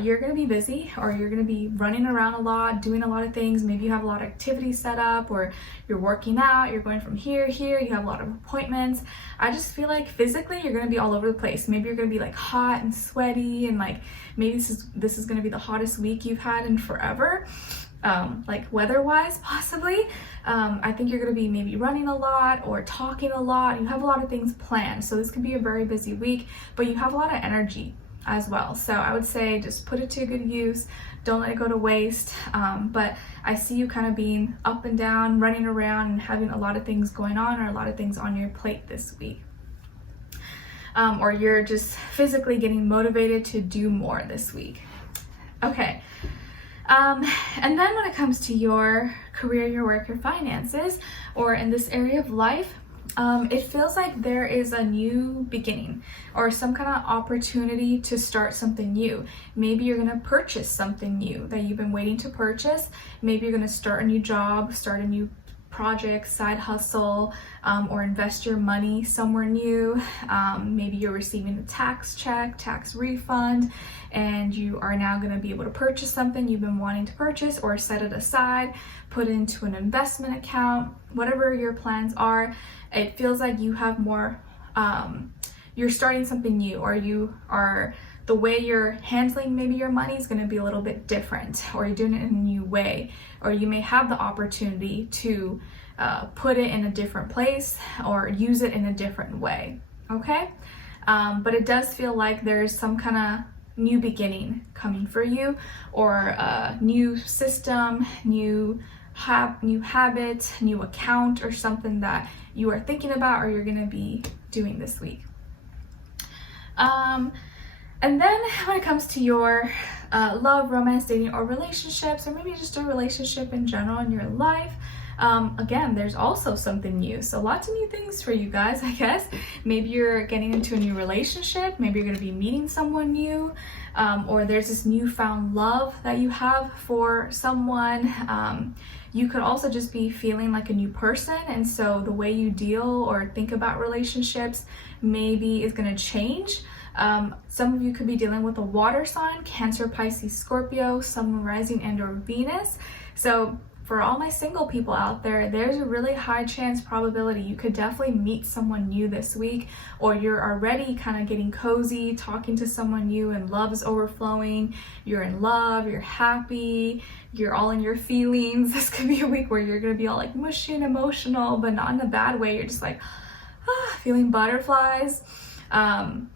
You're going to be busy, or you're going to be running around a lot, doing a lot of things. Maybe you have a lot of activities set up, or you're working out, you're going from here, you have a lot of appointments. I just feel like physically you're going to be all over the place. Maybe you're going to be like hot and sweaty, and like maybe this is going to be the hottest week you've had in forever. Like weather-wise, possibly. I think you're going to be maybe running a lot or talking a lot. You have a lot of things planned, so this could be a very busy week, but you have a lot of energy as well. So I would say just put it to good use. Don't let it go to waste. But I see you kind of being up and down, running around, and having a lot of things going on, or a lot of things on your plate this week. Or you're just physically getting motivated to do more this week. Okay. And then when it comes to your career, your work, your finances, or in this area of life, it feels like there is a new beginning or some kind of opportunity to start something new. Maybe you're going to purchase something new that you've been waiting to purchase. Maybe you're going to start a new job, start a new project, side hustle, or invest your money somewhere new. Maybe you're receiving a tax check, tax refund, and you are now going to be able to purchase something you've been wanting to purchase, or set it aside, put it into an investment account. Whatever your plans are, it feels like you have more, you're starting something new, or you are, the way you're handling maybe your money is going to be a little bit different, or you're doing it in a new way, or you may have the opportunity to put it in a different place or use it in a different way. Okay, but it does feel like there's some kind of new beginning coming for you, or a new system, new habit, new account, or something that you are thinking about or you're gonna be doing this week. And then when it comes to your love, romance, dating, or relationships, or maybe just a relationship in general in your life, again, there's also something new. So lots of new things for you guys, I guess. Maybe you're getting into a new relationship, maybe you're going to be meeting someone new, or there's this newfound love that you have for someone. You could also just be feeling like a new person, and so the way you deal or think about relationships maybe is going to change. Some of you could be dealing with a water sign, Cancer, Pisces, Scorpio, Sun, Rising, and or Venus. So for all my single people out there, there's a really high chance probability you could definitely meet someone new this week, or you're already kind of getting cozy, talking to someone new, and love is overflowing. You're in love, you're happy, you're all in your feelings. This could be a week where you're gonna be all like mushy and emotional, but not in a bad way. You're just like feeling butterflies.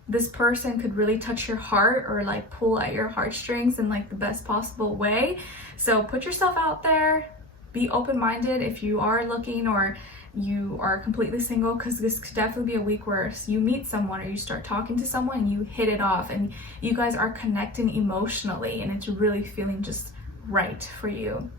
This person could really touch your heart or like pull at your heartstrings in like the best possible way. So put yourself out there, be open-minded if you are looking or you are completely single, because this could definitely be a week where you meet someone or you start talking to someone and you hit it off and you guys are connecting emotionally and it's really feeling just right for you.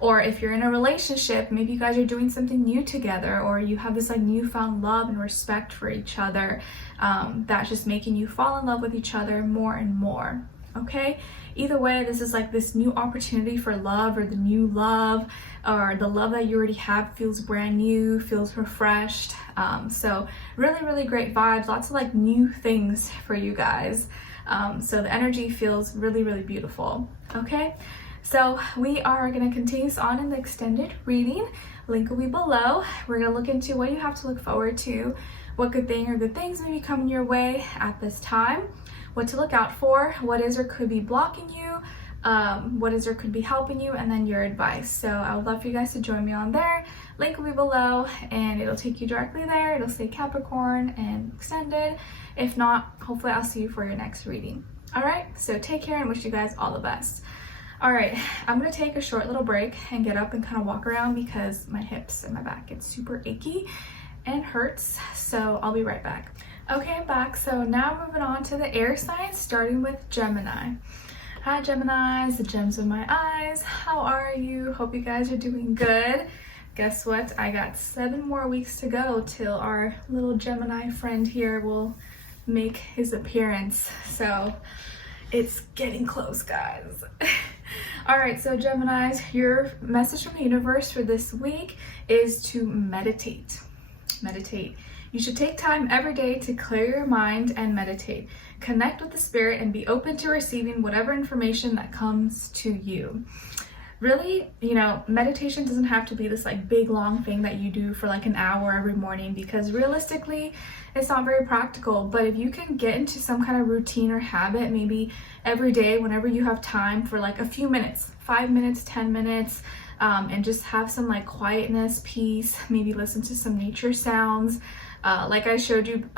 Or if you're in a relationship, maybe you guys are doing something new together, or you have this like newfound love and respect for each other, that's just making you fall in love with each other more and more. Okay, either way, this is like this new opportunity for love, or the new love, or the love that you already have feels brand new, feels refreshed. So really great vibes, lots of like new things for you guys. So the energy feels really beautiful. Okay, so we are going to continue on in the extended reading. Link will be below. We're going to look into what you have to look forward to, what good thing or good things may be coming your way at this time, what to look out for, what is or could be blocking you, what is or could be helping you, and then your advice. So I would love for you guys to join me on there. Link will be below and it'll take you directly there. It'll say Capricorn and Extended. If not, hopefully I'll see you for your next reading. All right, so take care and wish you guys all the best. All right, I'm gonna take a short little break and get up and kind of walk around because my hips and my back get super achy and hurts. So I'll be right back. Okay, I'm back. So now moving on to the air signs, starting with Gemini. Hi Geminis, the gems of my eyes. How are you? Hope you guys are doing good. Guess what? I got 7 more weeks to go till our little Gemini friend here will make his appearance. So it's getting close, guys. All right, so Geminis, your message from the universe for this week is to meditate. Meditate. You should take time every day to clear your mind and meditate. Connect with the spirit and be open to receiving whatever information that comes to you. Really, you know, meditation doesn't have to be this like big long thing that you do for like an hour every morning, because realistically it's not very practical. But if you can get into some kind of routine or habit, maybe every day whenever you have time for like a few minutes, 5 minutes, 10 minutes, and just have some like quietness, peace, maybe listen to some nature sounds. Like I showed you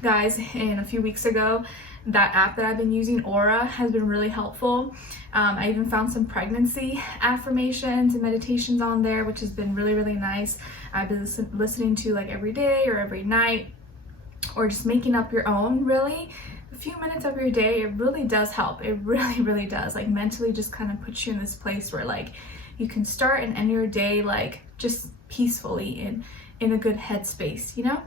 guys in a few weeks ago, that app that I've been using, Aura, has been really helpful. I even found some pregnancy affirmations and meditations on there, which has been really nice. I've been listening to like every day or every night, or just making up your own. Really, a few minutes of your day, it really does help. It really does. Like mentally just kind of puts you in this place where like you can start and end your day like just peacefully in a good headspace, you know?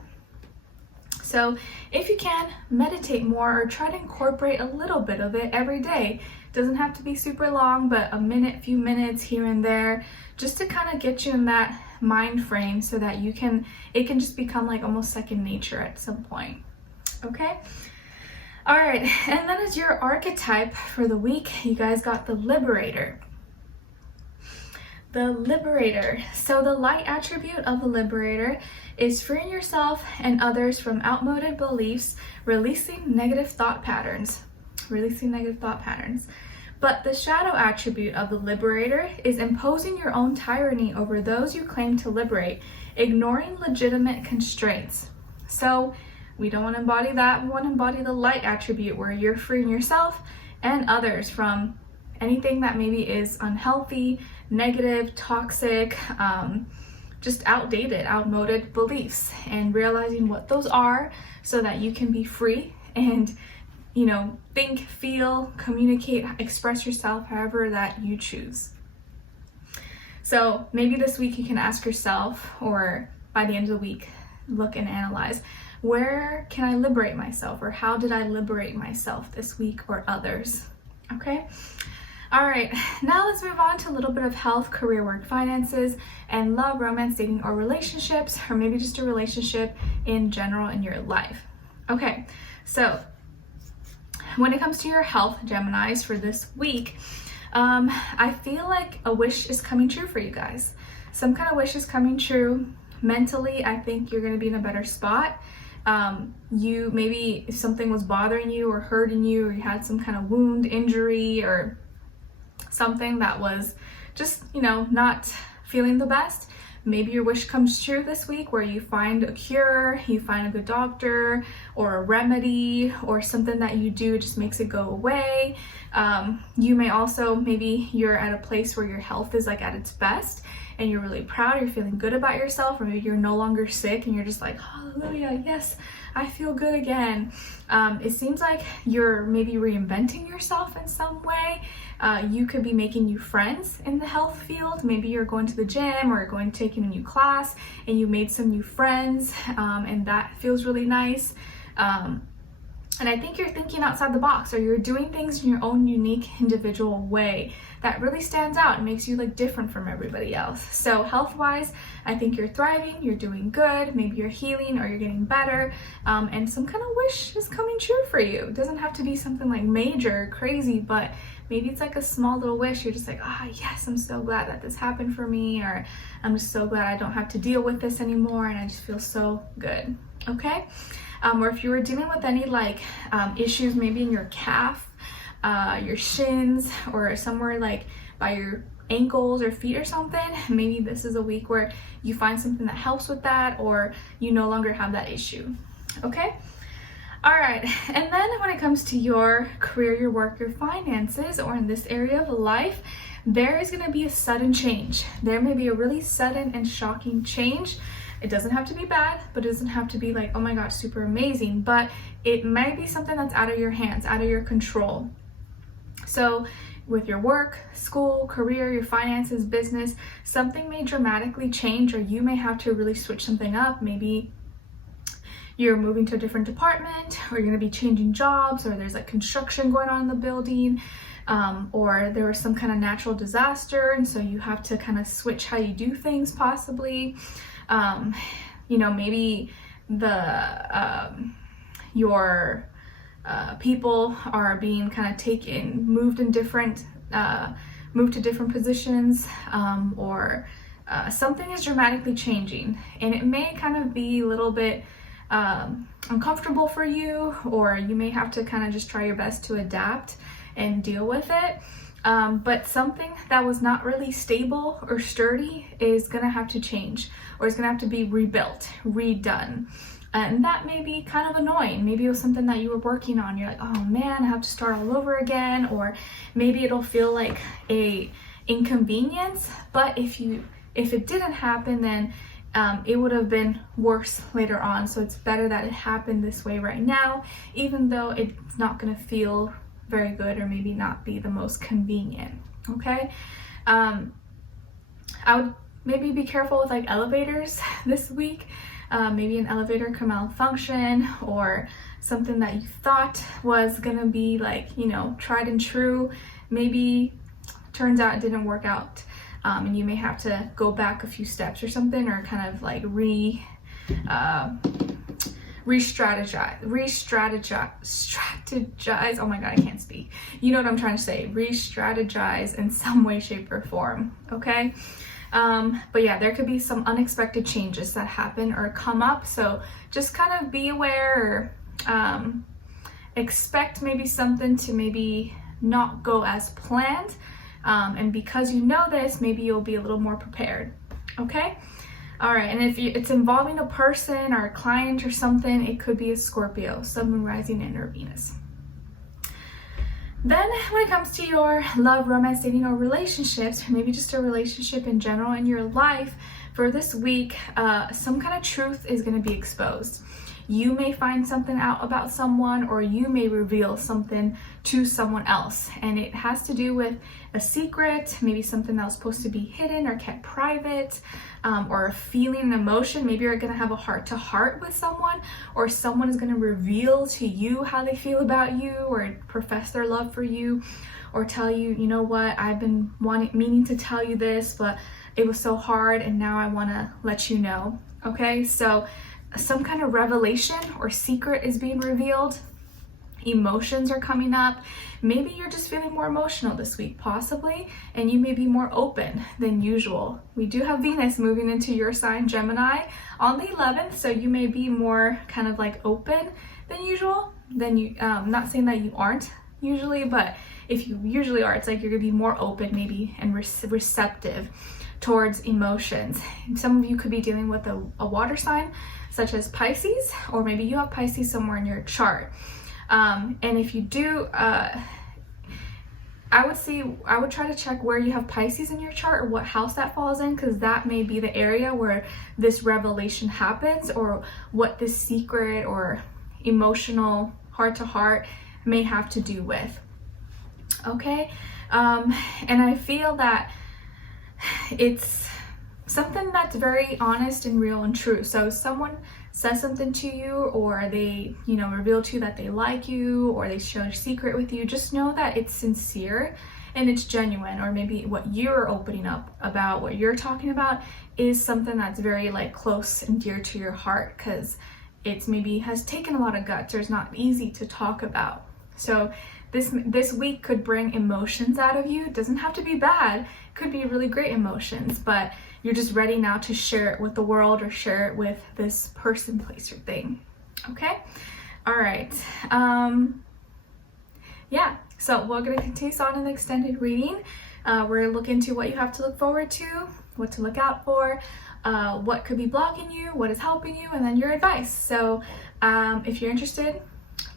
So if you can, meditate more or try to incorporate a little bit of it every day. Doesn't have to be super long, but a minute, few minutes here and there, just to kind of get you in that mind frame so that it can just become like almost second nature at some point. Okay? All right, and then as your archetype for the week, you guys got the Liberator. The Liberator. So the light attribute of the Liberator is freeing yourself and others from outmoded beliefs, releasing negative thought patterns. But the shadow attribute of the Liberator is imposing your own tyranny over those you claim to liberate, ignoring legitimate constraints. So We don't want to embody that. We want to embody the light attribute where you're freeing yourself and others from anything that maybe is unhealthy, negative, toxic, just outmoded beliefs, and realizing what those are so that you can be free and, you know, think, feel, communicate, express yourself however that you choose. So maybe this week you can ask yourself, or by the end of the week, look and analyze, where can I liberate myself, or how did I liberate myself this week or others? Okay. All right, now let's move on to a little bit of health, career, work, finances, and love, romance, dating, or relationships, or maybe just a relationship in general in your life. Okay, so when it comes to your health, Geminis, for this week, I feel like a wish is coming true for you guys. Some kind of wish is coming true. Mentally, I think you're going to be in a better spot. You maybe, if something was bothering you or hurting you, or you had some kind of wound, injury, or something that was just, you know, not feeling the best, maybe your wish comes true this week where you find a cure, you find a good doctor or a remedy, or something that you do just makes it go away. You may also, maybe you're at a place where your health is like at its best and you're really proud, you're feeling good about yourself, or maybe you're no longer sick and you're just like, hallelujah, yes, I feel good again. It seems like you're maybe reinventing yourself in some way. You could be making new friends in the health field. Maybe you're going to the gym or going to taking a new class and you made some new friends, and that feels really nice. And I think you're thinking outside the box, or you're doing things in your own unique individual way that really stands out and makes you look different from everybody else. So health-wise, I think you're thriving, you're doing good, maybe you're healing or you're getting better, and some kind of wish is coming true for you. It doesn't have to be something like major, crazy, but maybe it's like a small little wish. You're just like, yes, I'm so glad that this happened for me, or I'm just so glad I don't have to deal with this anymore, and I just feel so good, okay? Or if you were dealing with any like issues maybe in your calf, your shins, or somewhere like by your ankles or feet or something, maybe this is a week where you find something that helps with that, or you no longer have that issue, okay? All right, and then when it comes to your career, your work, your finances, or in this area of life, there is gonna be a sudden change. There may be a really sudden and shocking change. It doesn't have to be bad, but it doesn't have to be like, oh my gosh, super amazing, but it might be something that's out of your hands, out of your control. So with your work, school, career, your finances, business, something may dramatically change, or you may have to really switch something up. Maybe you're moving to a different department, or you're gonna be changing jobs, or there's like construction going on in the building, or there was some kind of natural disaster, and so you have to kind of switch how you do things possibly. You know, maybe your people are being kind of moved to different positions, or something is dramatically changing, and it may kind of be a little bit uncomfortable for you, or you may have to kind of just try your best to adapt and deal with it. But something that was not really stable or sturdy is gonna have to change, or it's gonna have to be rebuilt, redone. And that may be kind of annoying. Maybe it was something that you were working on. You're like, oh man, I have to start all over again. Or maybe it'll feel like a inconvenience, but if it didn't happen, then it would have been worse later on. So it's better that it happened this way right now, even though it's not gonna feel very good, or maybe not be the most convenient, okay? I would maybe be careful with like elevators this week. Maybe an elevator could malfunction, or something that you thought was gonna be like, you know, tried and true, maybe turns out it didn't work out, and you may have to go back a few steps or something, or kind of like re-strategize. Oh my god, I can't speak. You know what I'm trying to say. Re-strategize in some way, shape, or form, okay? But yeah, there could be some unexpected changes that happen or come up, so just kind of be aware, or expect maybe something to maybe not go as planned, and because you know this, maybe you'll be a little more prepared, okay? All right, and if it's involving a person or a client or something, it could be a Scorpio, Sun, Moon, Rising, and or Venus. Then when it comes to your love, romance, dating, or relationships, maybe just a relationship in general in your life, for this week, some kind of truth is going to be exposed. You may find something out about someone, or you may reveal something to someone else. And it has to do with a secret, maybe something that was supposed to be hidden or kept private, or a feeling, an emotion. Maybe you're going to have a heart-to-heart with someone, or someone is going to reveal to you how they feel about you, or profess their love for you, or tell you, you know what, I've been meaning to tell you this, but it was so hard, and now I want to let you know. Okay, so some kind of revelation or secret is being revealed. Emotions are coming up. Maybe you're just feeling more emotional this week, possibly, and you may be more open than usual. We do have Venus moving into your sign, Gemini, on the 11th, so you may be more kind of like open than usual. Not saying that you aren't usually, but if you usually are, it's like you're gonna be more open maybe and receptive towards emotions. And some of you could be dealing with a water sign, such as Pisces, or maybe you have Pisces somewhere in your chart. And if you do, I would try to check where you have Pisces in your chart, or what house that falls in, because that may be the area where this revelation happens, or what this secret or emotional heart-to-heart may have to do with. Okay, and I feel that it's something that's very honest and real and true. So someone says something to you, or they, reveal to you that they like you, or they share a secret with you, just know that it's sincere and it's genuine. Or maybe what you're opening up about, what you're talking about, is something that's very like close and dear to your heart, because it's maybe has taken a lot of guts, or it's not easy to talk about. So this week could bring emotions out of you. It doesn't have to be bad. It could be really great emotions, but you're just ready now to share it with the world, or share it with this person, place, or thing. Okay? All right. Yeah, so we're going to continue on in the extended reading. We're going to look into what you have to look forward to, what to look out for, what could be blocking you, what is helping you, and then your advice. So if you're interested,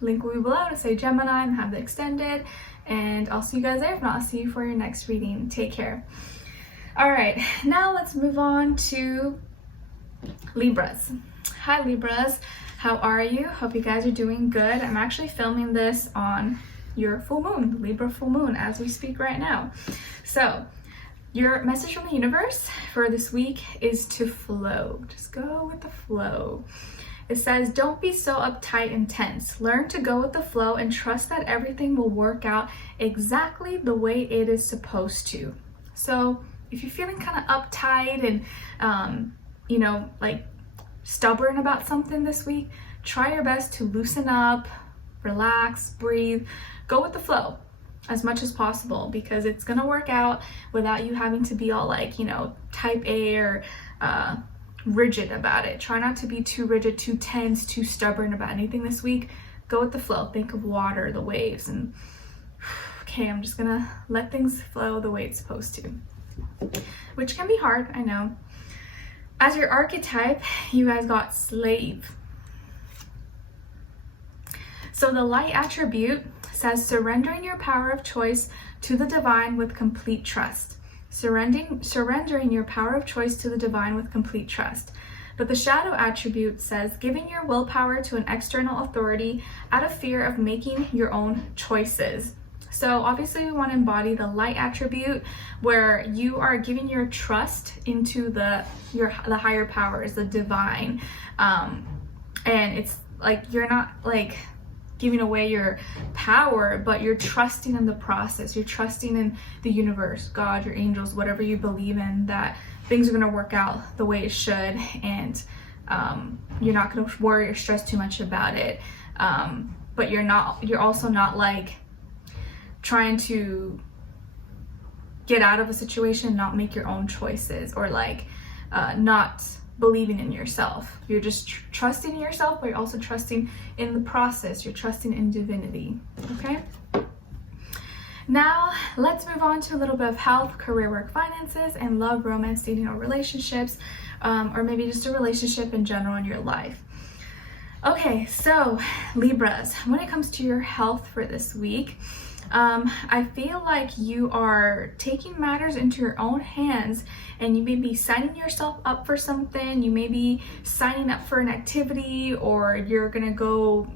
link will be below to say Gemini and have the extended, and I'll see you guys there. If not, I'll see you for your next reading. Take care. All right, now let's move on to Libras. Hi Libras, how are you? Hope you guys are doing good. I'm actually filming this on your full moon, Libra full moon, as we speak right now. So your message from the universe for this week is to flow. Just go with the flow. It says, don't be so uptight and tense. Learn to go with the flow and trust that everything will work out exactly the way it is supposed to. So if you're feeling kind of uptight and, like stubborn about something this week, try your best to loosen up, relax, breathe, go with the flow as much as possible, because it's going to work out without you having to be all like, type A or, rigid about it. Try not to be too rigid, too tense, too stubborn about anything this week. Go with the flow. Think of water, the waves, and okay, I'm just gonna let things flow the way it's supposed to, which can be hard, I know. As your archetype, you guys got slave. So the light attribute says surrendering your power of choice to the divine with complete trust. Surrendering your power of choice to the divine with complete trust. But the shadow attribute says giving your willpower to an external authority out of fear of making your own choices. So obviously we want to embody the light attribute, where you are giving your trust into the higher powers, the divine, and it's like you're not like giving away your power, but you're trusting in the process. You're trusting in the universe, God, your angels, whatever you believe in, that things are going to work out the way it should, and you're not going to worry or stress too much about it. But you're also not like trying to get out of a situation, not make your own choices, or like not believing in yourself. You're just trusting in yourself, but you're also trusting in the process. You're trusting in divinity. Okay? Now, let's move on to a little bit of health, career, work, finances, and love, romance, dating, or relationships. or maybe just a relationship in general in your life. Okay, so Libras, when it comes to your health for this week, I feel like you are taking matters into your own hands, and you may be signing yourself up for something. You may be signing up for an activity, or you're gonna go,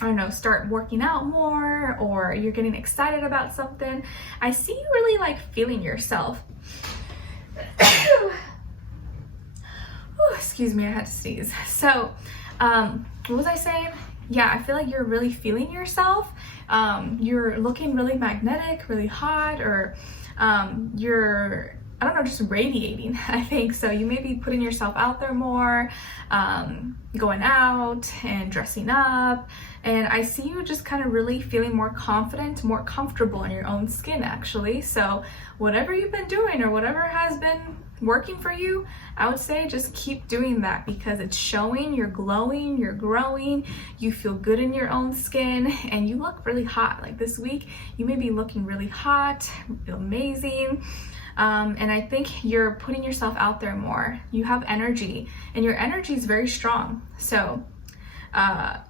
I don't know, start working out more, or you're getting excited about something. I see you really like feeling yourself. Excuse me, I had to sneeze. So, what was I saying? Yeah, I feel like you're really feeling yourself. You're looking really magnetic, really hot, or you're, I don't know, just radiating, I think. So you may be putting yourself out there more, going out and dressing up. And I see you just kind of really feeling more confident, more comfortable in your own skin, actually. So whatever you've been doing or whatever has been working for you, I would say just keep doing that, because it's showing. You're glowing, you're growing, you feel good in your own skin, and you look really hot. Like this week, you may be looking really hot, amazing. And I think you're putting yourself out there more. You have energy, and your energy is very strong. So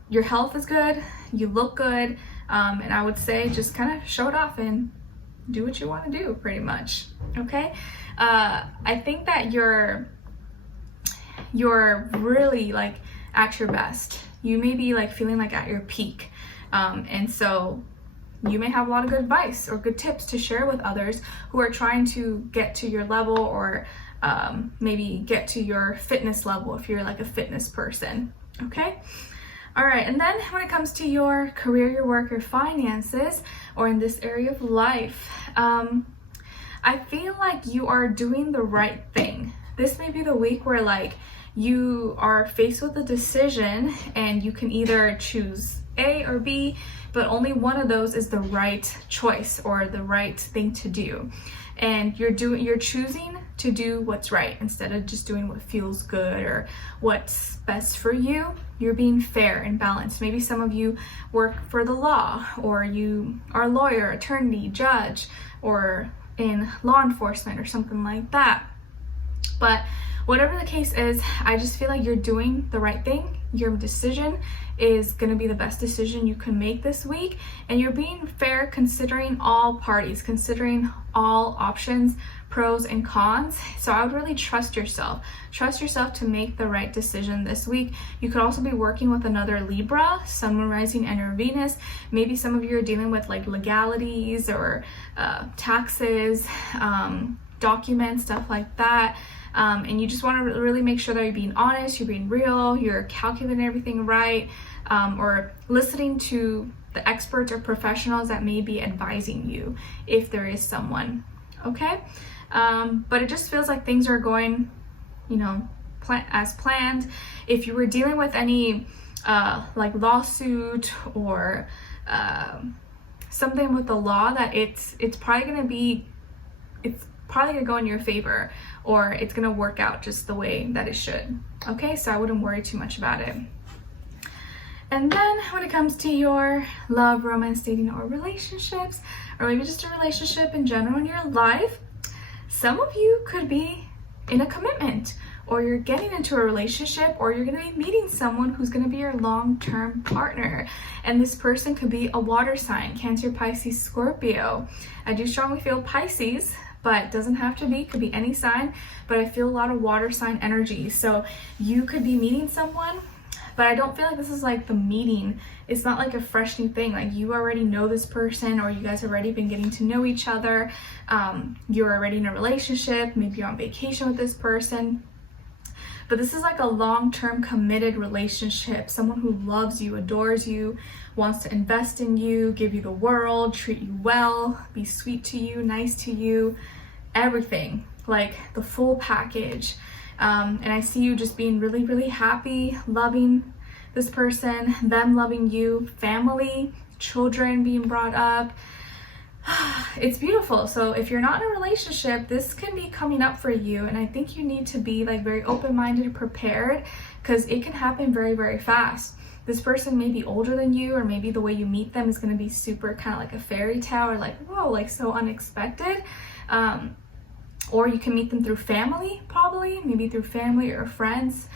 your health is good, you look good, and I would say just kind of show it off and do what you want to do, pretty much. Okay, I think that you're really like at your best. You may be like feeling like at your peak, and so you may have a lot of good advice or good tips to share with others who are trying to get to your level, or maybe get to your fitness level if you're like a fitness person. Okay. All right, and then when it comes to your career, your work, your finances, or in this area of life, I feel like you are doing the right thing. This may be the week where like you are faced with a decision, and you can either choose A or B, but only one of those is the right choice or the right thing to do. And you're choosing to do what's right instead of just doing what feels good or what's best for you. You're being fair and balanced. Maybe some of you work for the law, or you are a lawyer, attorney, judge, or in law enforcement or something like that. But whatever the case is, I just feel like you're doing the right thing. Your decision is going to be the best decision you can make this week, and you're being fair, considering all parties, considering all options, pros and cons. So I would really trust yourself to make the right decision this week. You could also be working with another Libra, Sun, Rising, and your Venus. Maybe some of you are dealing with like legalities or taxes, documents, stuff like that. And you just want to really make sure that you're being honest, you're being real, you're calculating everything right, or listening to the experts or professionals that may be advising you, if there is someone. Okay, but it just feels like things are going, as planned. If you were dealing with any like lawsuit or something with the law, that it's probably gonna go in your favor, or it's gonna work out just the way that it should. Okay, so I wouldn't worry too much about it. And then when it comes to your love, romance, dating, or relationships, or maybe just a relationship in general in your life, some of you could be in a commitment, or you're getting into a relationship, or you're going to be meeting someone who's going to be your long-term partner. And this person could be a water sign: Cancer, Pisces, Scorpio. I do strongly feel Pisces, but it doesn't have to be, could be any sign, but I feel a lot of water sign energy. So you could be meeting someone, but I don't feel like this is like the meeting. It's not like a fresh new thing. Like you already know this person, or you guys have already been getting to know each other. You're already in a relationship, maybe you're on vacation with this person. But this is like a long-term committed relationship. Someone who loves you, adores you, wants to invest in you, give you the world, treat you well, be sweet to you, nice to you, everything, like the full package. And I see you just being really, really happy, loving this person, them loving you, family, children being brought up. It's beautiful. So if you're not in a relationship, this can be coming up for you, and I think you need to be like very open-minded and prepared, because it can happen very, very fast. This person may be older than you, or maybe the way you meet them is going to be super kind of like a fairy tale, or like, whoa, like so unexpected. Or you can meet them through family, probably. probably, maybe through family or friends,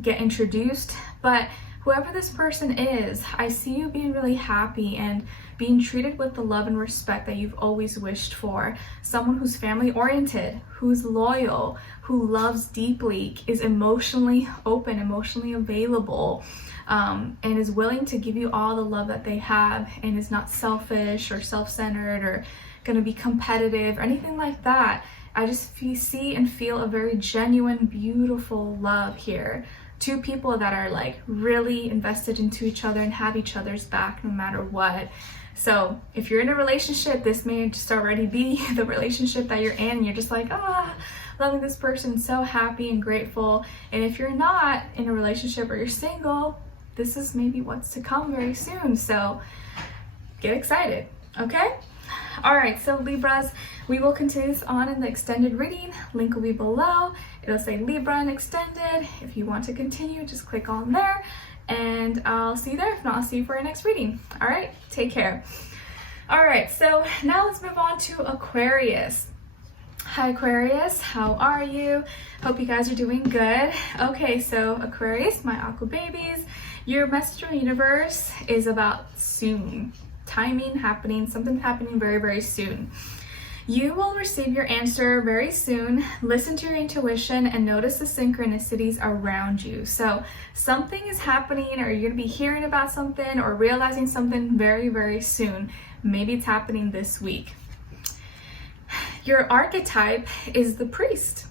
get introduced. But whoever this person is, I see you being really happy and being treated with the love and respect that you've always wished for. Someone who's family oriented, who's loyal, who loves deeply, is emotionally open, emotionally available, and is willing to give you all the love that they have, and is not selfish or self-centered or going to be competitive or anything like that. I just see and feel a very genuine, beautiful love here. Two people that are like really invested into each other and have each other's back no matter what. So if you're in a relationship, this may just already be the relationship that you're in, and you're just like, loving this person, so happy and grateful. And if you're not in a relationship or you're single, this is maybe what's to come very soon. So get excited, okay? All right, so Libras, we will continue this on in the extended reading. Link will be below. It'll say Libra.Extended. If you want to continue, just click on there, and I'll see you there. If not, I'll see you for our next reading. All right, take care. All right, so now let's move on to Aquarius. Hi Aquarius, how are you? Hope you guys are doing good. Okay, so Aquarius, my aqua babies, your message from the universe is about soon. Timing happening, something happening very, very soon. You will receive your answer very soon. Listen to your intuition and notice the synchronicities around you. So something is happening, or you're going to be hearing about something or realizing something very, very soon. Maybe it's happening this week. Your archetype is the priest.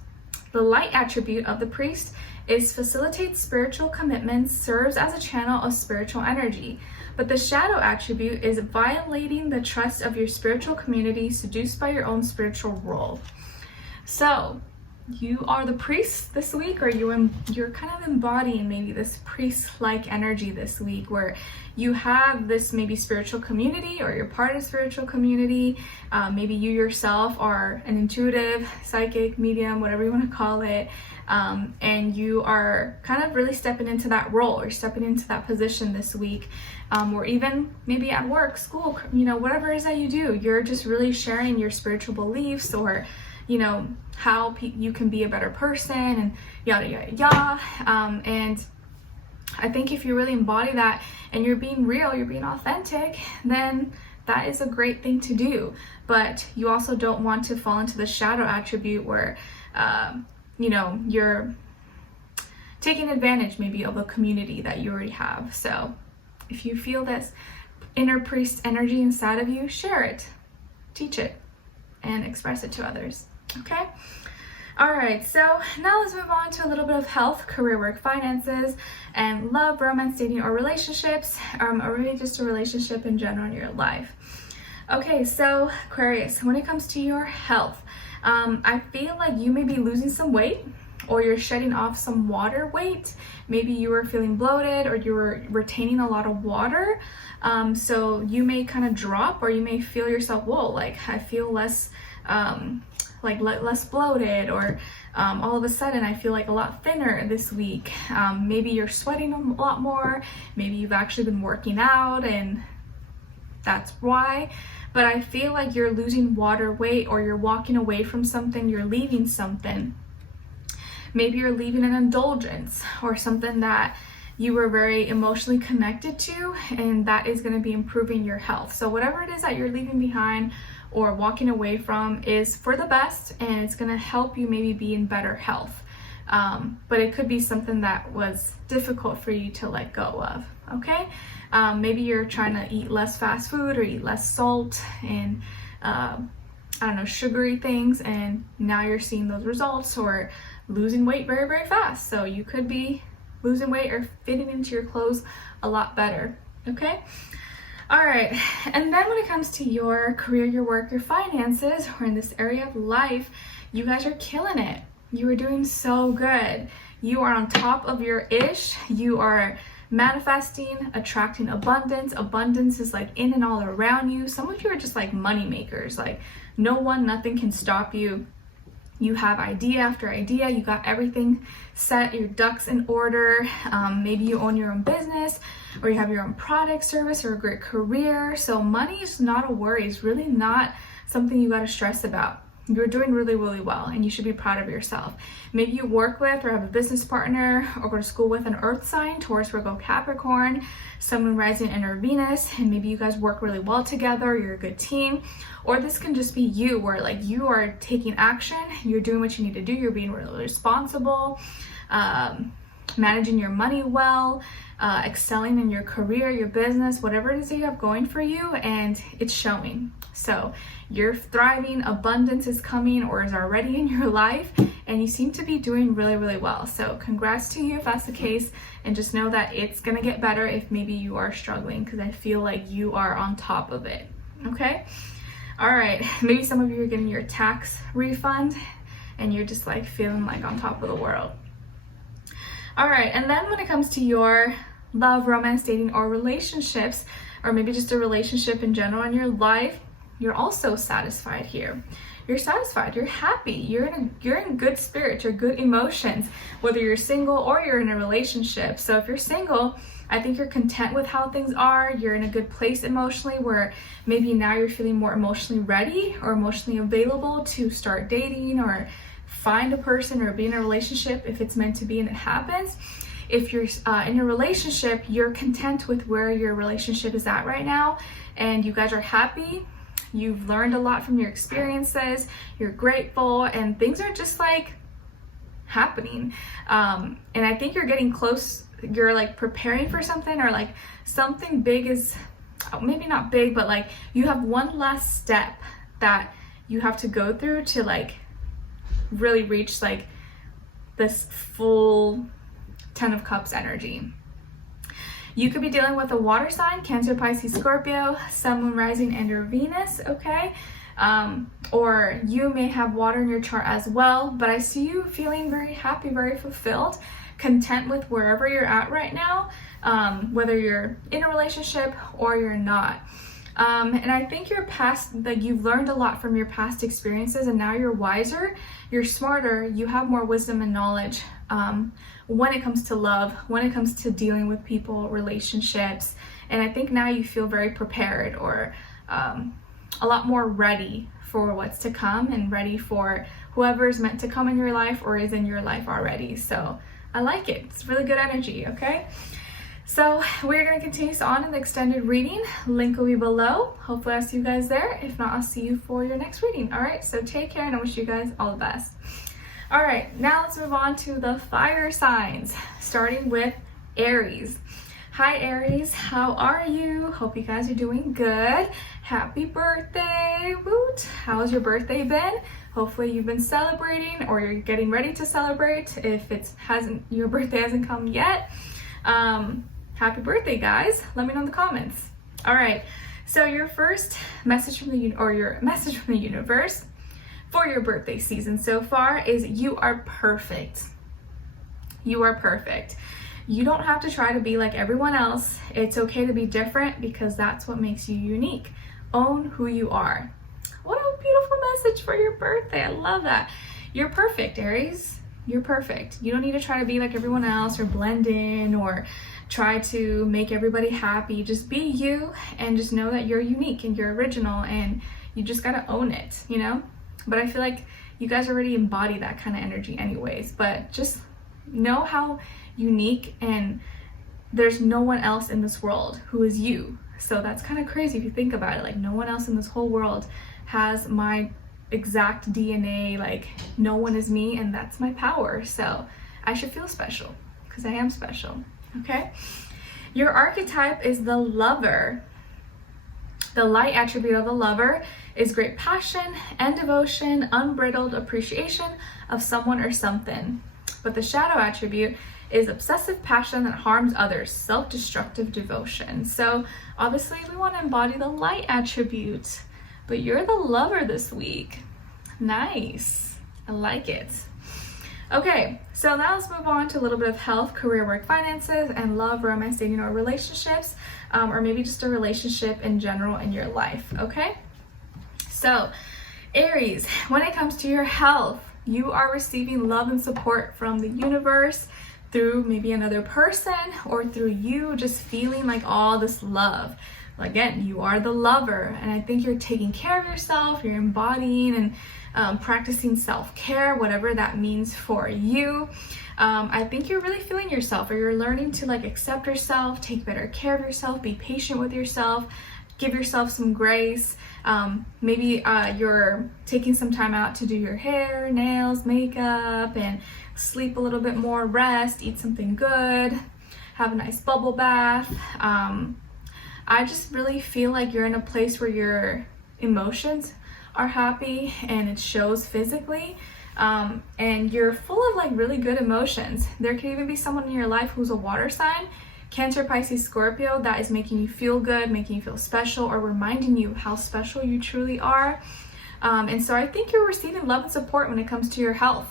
The light attribute of the priest is facilitates spiritual commitments, serves as a channel of spiritual energy. But the shadow attribute is violating the trust of your spiritual community, seduced by your own spiritual role. So you are the priest this week, or you're kind of embodying maybe this priest-like energy this week, where you have this maybe spiritual community, or you're part of a spiritual community. Maybe you yourself are an intuitive, psychic, medium, whatever you want to call it. And you are kind of really stepping into that role, or stepping into that position this week, or even maybe at work, school, whatever it is that you do, you're just really sharing your spiritual beliefs, or how you can be a better person, and yada yada yada. And I think if you really embody that and you're being real, you're being authentic, then that is a great thing to do. But you also don't want to fall into the shadow attribute where you're taking advantage maybe of a community that you already have. So if you feel this inner priest energy inside of you, share it, teach it, and express it to others. Okay? All right, so now let's move on to a little bit of health, career, work, finances, and love, romance, dating, or relationships, or really just a relationship in general in your life. Okay, so Aquarius, when it comes to your health, I feel like you may be losing some weight, or you're shedding off some water weight. Maybe you were feeling bloated, or you were retaining a lot of water. So you may kind of drop, or you may feel yourself, whoa, like I feel less less bloated, or all of a sudden I feel like a lot thinner this week. Maybe you're sweating a lot more. Maybe you've actually been working out and that's why. But I feel like you're losing water weight, or you're walking away from something, you're leaving something. Maybe you're leaving an indulgence or something that you were very emotionally connected to, and that is going to be improving your health. So whatever it is that you're leaving behind or walking away from is for the best, and it's going to help you maybe be in better health. But it could be something that was difficult for you to let go of, okay? Maybe you're trying to eat less fast food, or eat less salt and sugary things, and now you're seeing those results, or losing weight very, very fast. So you could be losing weight or fitting into your clothes a lot better, okay? All right, and then when it comes to your career, your work, your finances, or in this area of life, you guys are killing it. You are doing so good. You are on top of your ish. You are manifesting, attracting abundance. Abundance is like in and all around you. Some of you are just like money makers. Like nothing can stop you. You have idea after idea. You got everything set, your ducks in order. Maybe you own your own business, or you have your own product, service, or a great career. So money is not a worry. It's really not something you got to stress about. you're doing really, really well, and you should be proud of yourself. Maybe you work with or have a business partner or go to school with an earth sign, Taurus, Virgo, Capricorn, Sun, Moon, Rising, and or Venus, and maybe you guys work really well together, you're a good team. Or this can just be you, where like you are taking action, you're doing what you need to do, you're being really responsible, managing your money well, excelling in your career, your business, whatever it is that you have going for you, and it's showing. So you're thriving, abundance is coming or is already in your life, and you seem to be doing really, really well. So congrats to you if that's the case, and just know that it's gonna get better if maybe you are struggling, because I feel like you are on top of it, okay? All right, maybe some of you are getting your tax refund and you're just like feeling like on top of the world. All right, and then when it comes to your love, romance, dating, or relationships, or maybe just a relationship in general in your life, you're also satisfied here. You're satisfied, you're happy, you're in good spirits, you're good emotions, whether you're single or you're in a relationship. So if you're single, I think you're content with how things are, you're in a good place emotionally, where maybe now you're feeling more emotionally ready or emotionally available to start dating or find a person or be in a relationship if it's meant to be and it happens. If you're in a relationship, you're content with where your relationship is at right now, and you guys are happy. You've learned a lot from your experiences, you're grateful, and things are just like happening. And I think you're getting close, you're like preparing for something, or like something big is, maybe not big, but like you have one last step that you have to go through to like really reach like this full 10 of Cups energy. You could be dealing with a water sign, Cancer, Pisces, Scorpio, Sun, Moon, Rising, and your Venus, okay? Or you may have water in your chart as well, but I see you feeling very happy, very fulfilled, content with wherever you're at right now, whether you're in a relationship or you're not. And I think your past, like you've learned a lot from your past experiences, and now you're wiser, you're smarter, you have more wisdom and knowledge when it comes to love, when it comes to dealing with people, relationships. And I think now you feel very prepared, or a lot more ready for what's to come, and ready for whoever is meant to come in your life or is in your life already. So I like it. It's really good energy, okay? So we're going to continue on in the extended reading. Link will be below. Hopefully I'll see you guys there. If not, I'll see you for your next reading. All right, so take care, and I wish you guys all the best. All right, now let's move on to the fire signs, starting with Aries. Hi Aries, how are you? Hope you guys are doing good. Happy birthday, woot. How's your birthday been? Hopefully you've been celebrating, or you're getting ready to celebrate if your birthday hasn't come yet. Happy birthday, guys. Let me know in the comments. All right, so your first message from the universe for your birthday season so far is you are perfect. You are perfect. You don't have to try to be like everyone else. It's okay to be different, because that's what makes you unique. Own who you are. What a beautiful message for your birthday. I love that. You're perfect, Aries. You're perfect. You don't need to try to be like everyone else, or blend in, or try to make everybody happy. Just be you, and just know that you're unique and you're original, and you just gotta own it, you know? But I feel like you guys already embody that kind of energy anyways, but just know how unique, and there's no one else in this world who is you. So that's kind of crazy if you think about it. Like, no one else in this whole world has my exact DNA. Like, no one is me, and that's my power. So I should feel special, because I am special. Okay, your archetype is the lover. The light attribute of the lover is great passion and devotion, unbridled appreciation of someone or something. But the shadow attribute is obsessive passion that harms others, self-destructive devotion. So obviously we want to embody the light attribute, but you're the lover this week. Nice, I like it. Okay, so now let's move on to a little bit of health, career, work, finances, and love, romance, dating, or relationships, or maybe just a relationship in general in your life, okay? So, Aries, when it comes to your health, you are receiving love and support from the universe through maybe another person, or through you just feeling like all this love. Again, you are the lover, and I think you're taking care of yourself, you're embodying, and practicing self-care, whatever that means for you. I think you're really feeling yourself, or you're learning to like accept yourself, take better care of yourself, be patient with yourself, give yourself some grace. Maybe you're taking some time out to do your hair, nails, makeup, and sleep a little bit more, rest, eat something good, have a nice bubble bath. I just really feel like you're in a place where your emotions are happy and it shows physically. And you're full of like really good emotions. There could even be someone in your life who's a water sign, Cancer, Pisces, Scorpio, that is making you feel good, making you feel special, or reminding you how special you truly are. And so I think you're receiving love and support when it comes to your health,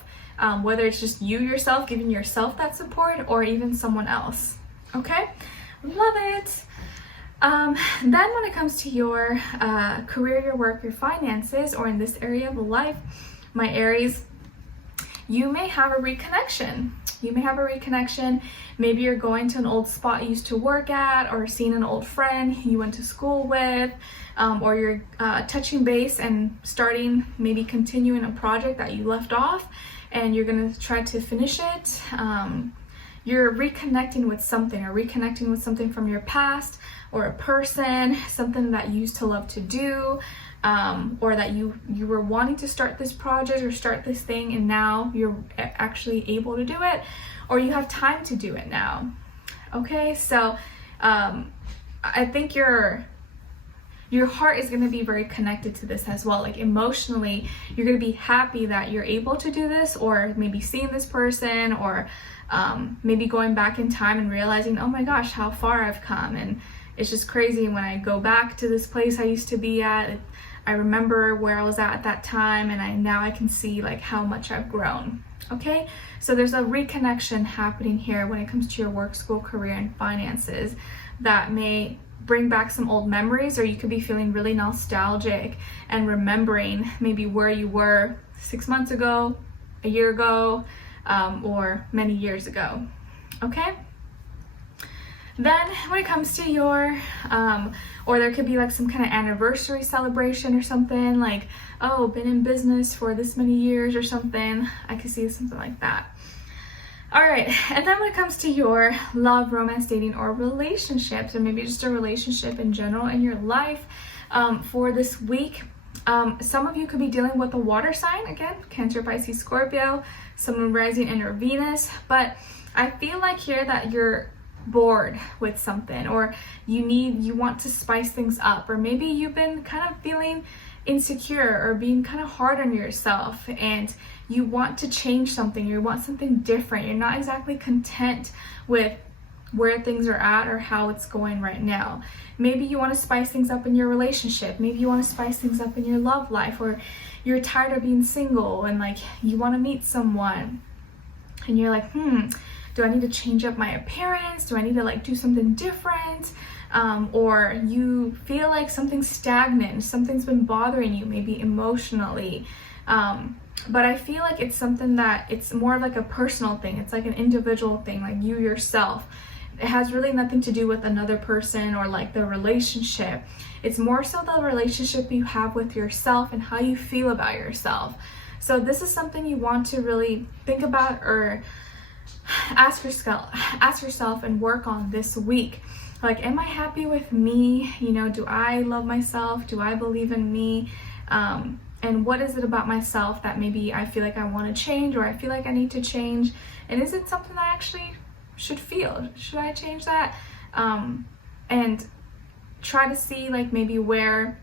whether it's just you yourself giving yourself that support, or even someone else. Okay, love it. Then when it comes to your career, your work, your finances, or in this area of life, my Aries, you may have a reconnection. Maybe you're going to an old spot you used to work at, or seeing an old friend you went to school with, or you're touching base and starting, maybe continuing a project that you left off, and you're going to try to finish it. You're reconnecting with something, or reconnecting with something from your past, or a person, something that you used to love to do, or that you were wanting to start this project or start this thing, and now you're actually able to do it, or you have time to do it now. Okay, so I think your heart is going to be very connected to this as well. Like emotionally, you're going to be happy that you're able to do this, or maybe seeing this person, or maybe going back in time and realizing, oh my gosh, how far I've come. And it's just crazy when I go back to this place I used to be at. I remember where I was at that time, and now I can see like how much I've grown. Okay, so there's a reconnection happening here when it comes to your work, school, career, and finances that may bring back some old memories, or you could be feeling really nostalgic and remembering maybe where you were 6 months ago, a year ago, or many years ago. Okay. Then when it comes to your, or there could be like some kind of anniversary celebration or something, like, oh, been in business for this many years or something. I could see something like that. All right, and then when it comes to your love, romance, dating, or relationships, or maybe just a relationship in general in your life, for this week, some of you could be dealing with a water sign, again, Cancer, Pisces, Scorpio, Sun, Rising, and or Venus, but I feel like here that you're bored with something, or you want to spice things up, or maybe you've been kind of feeling insecure or being kind of hard on yourself, and you want to change something, you want something different. You're not exactly content with where things are at or how it's going right now. Maybe you want to spice things up in your relationship, maybe you want to spice things up in your love life, or you're tired of being single and like you want to meet someone and you're like, do I need to change up my appearance? Do I need to like do something different? Or you feel like something's stagnant, something's been bothering you, maybe emotionally. But I feel like it's something that it's more of like a personal thing. It's like an individual thing, like you yourself. It has really nothing to do with another person or like the relationship. It's more so the relationship you have with yourself and how you feel about yourself. So this is something you want to really think about, or ask yourself and work on this week. Like, am I happy with me? You know, do I love myself? Do I believe in me? And what is it about myself that maybe I feel like I want to change, or I feel like I need to change? And is it something I actually should feel? Should I change that? And try to see like maybe where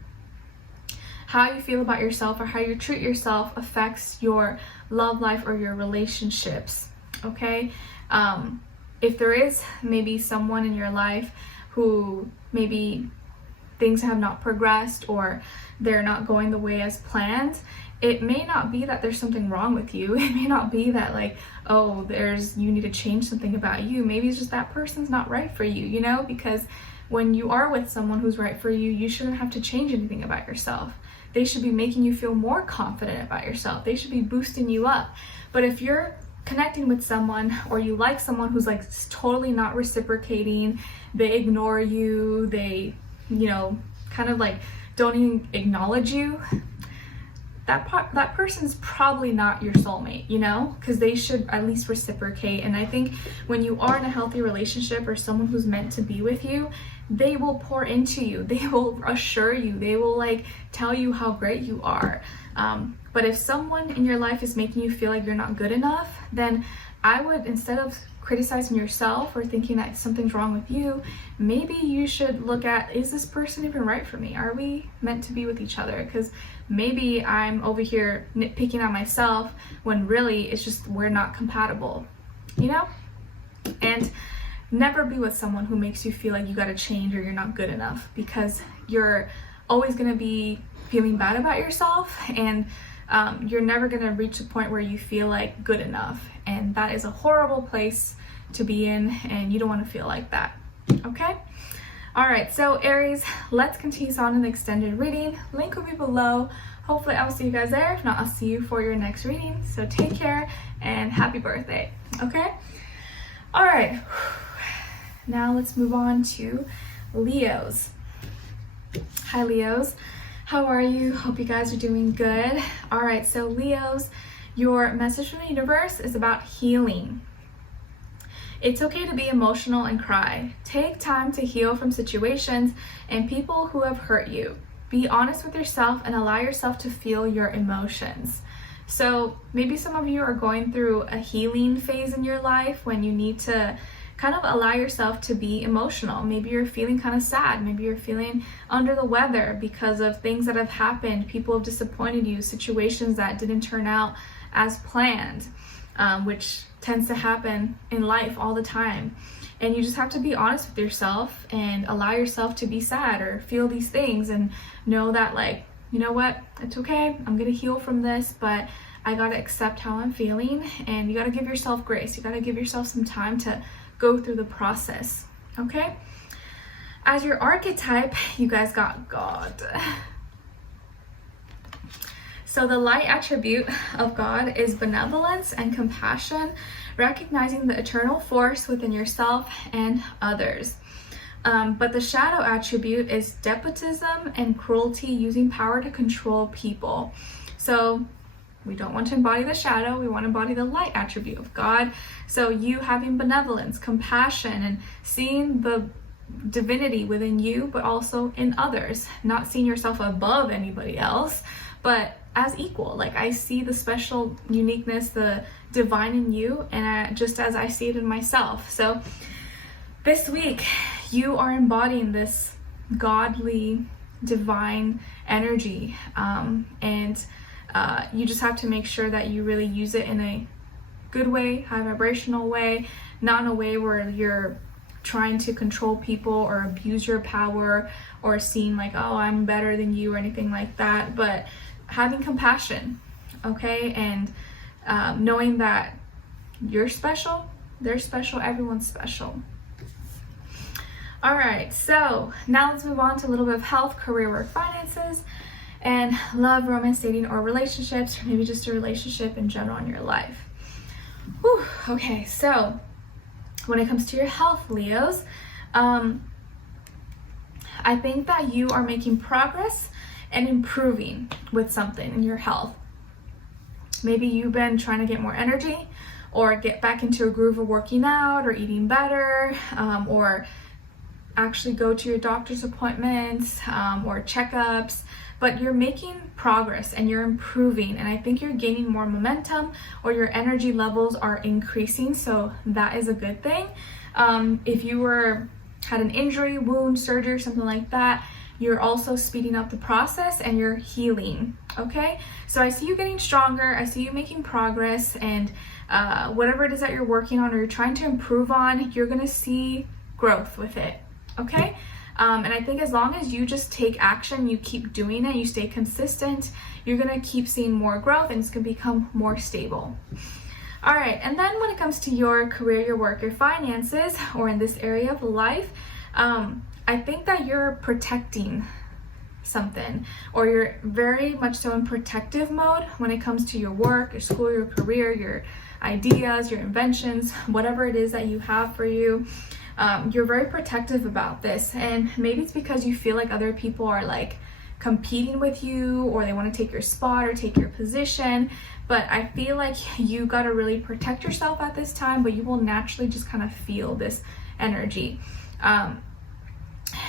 how you feel about yourself or how you treat yourself affects your love life or your relationships. Okay, if there is maybe someone in your life who maybe things have not progressed or they're not going the way as planned, it may not be that there's something wrong with you. It may not be that like, oh, you need to change something about you. Maybe it's just that person's not right for you, you know, because when you are with someone who's right for you, you shouldn't have to change anything about yourself. They should be making you feel more confident about yourself. They should be boosting you up. But if you're connecting with someone, or you like someone who's like totally not reciprocating, they ignore you, they, you know, kind of like don't even acknowledge you, that person's probably not your soulmate, you know, because they should at least reciprocate. And I think when you are in a healthy relationship or someone who's meant to be with you, they will pour into you, they will assure you, they will like tell you how great you are. But if someone in your life is making you feel like you're not good enough, then I would, instead of criticizing yourself or thinking that something's wrong with you, maybe you should look at, is this person even right for me? Are we meant to be with each other? Because maybe I'm over here nitpicking on myself when really it's just we're not compatible, you know? And never be with someone who makes you feel like you gotta change or you're not good enough, because you're always gonna be feeling bad about yourself, and you're never gonna reach a point where you feel like good enough. And that is a horrible place to be in, and you don't want to feel like that. Okay? All right, so Aries, let's continue on in the extended reading. Link will be below. Hopefully I'll see you guys there. If not, I'll see you for your next reading. So take care and happy birthday. Okay? All right. Now let's move on to Leos. Hi, Leos. How are you? Hope you guys are doing good. All right, so Leos, your message from the universe is about healing. It's okay to be emotional and cry. Take time to heal from situations and people who have hurt you. Be honest with yourself and allow yourself to feel your emotions. So maybe some of you are going through a healing phase in your life when you need to kind of allow yourself to be emotional. Maybe you're feeling kind of sad. Maybe you're feeling under the weather because of things that have happened. People have disappointed you, situations that didn't turn out as planned, which tends to happen in life all the time. And you just have to be honest with yourself and allow yourself to be sad or feel these things, and know that, like, you know what, it's okay, I'm gonna heal from this, but I gotta accept how I'm feeling, and you gotta give yourself grace. You gotta give yourself some time to go through the process. Okay? As your archetype, you guys got God. So the light attribute of God is benevolence and compassion, recognizing the eternal force within yourself and others. But the shadow attribute is despotism and cruelty, using power to control people. So we don't want to embody the shadow, we want to embody the light attribute of God. So you having benevolence, compassion, and seeing the divinity within you, but also in others, not seeing yourself above anybody else, but as equal. Like, I see the special uniqueness, the divine in you, and just as I see it in myself. So this week you are embodying this godly, divine energy, and you just have to make sure that you really use it in a good way, high vibrational way, not in a way where you're trying to control people or abuse your power or seem like, oh, I'm better than you or anything like that, but having compassion, okay? And knowing that you're special, they're special, everyone's special. All right, so now let's move on to a little bit of health, career, work, finances, and love, romance, dating, or relationships, or maybe just a relationship in general in your life. Whew, okay, so when it comes to your health, Leos, I think that you are making progress and improving with something in your health. Maybe you've been trying to get more energy or get back into a groove of working out or eating better, or actually go to your doctor's appointments or checkups, but you're making progress and you're improving, and I think you're gaining more momentum, or your energy levels are increasing, so that is a good thing. If you had an injury, wound, surgery, or something like that, you're also speeding up the process and you're healing, okay? So I see you getting stronger, I see you making progress, and whatever it is that you're working on or you're trying to improve on, you're gonna see growth with it, okay? And I think as long as you just take action, you keep doing it, you stay consistent, you're gonna keep seeing more growth, and it's gonna become more stable. All right, and then when it comes to your career, your work, your finances, or in this area of life, I think that you're protecting something, or you're very much so in protective mode when it comes to your work, your school, your career, your ideas, your inventions, whatever it is that you have for you. You're very protective about this, and maybe it's because you feel like other people are like competing with you, or they want to take your spot or take your position. But I feel like you got to really protect yourself at this time, but you will naturally just kind of feel this energy.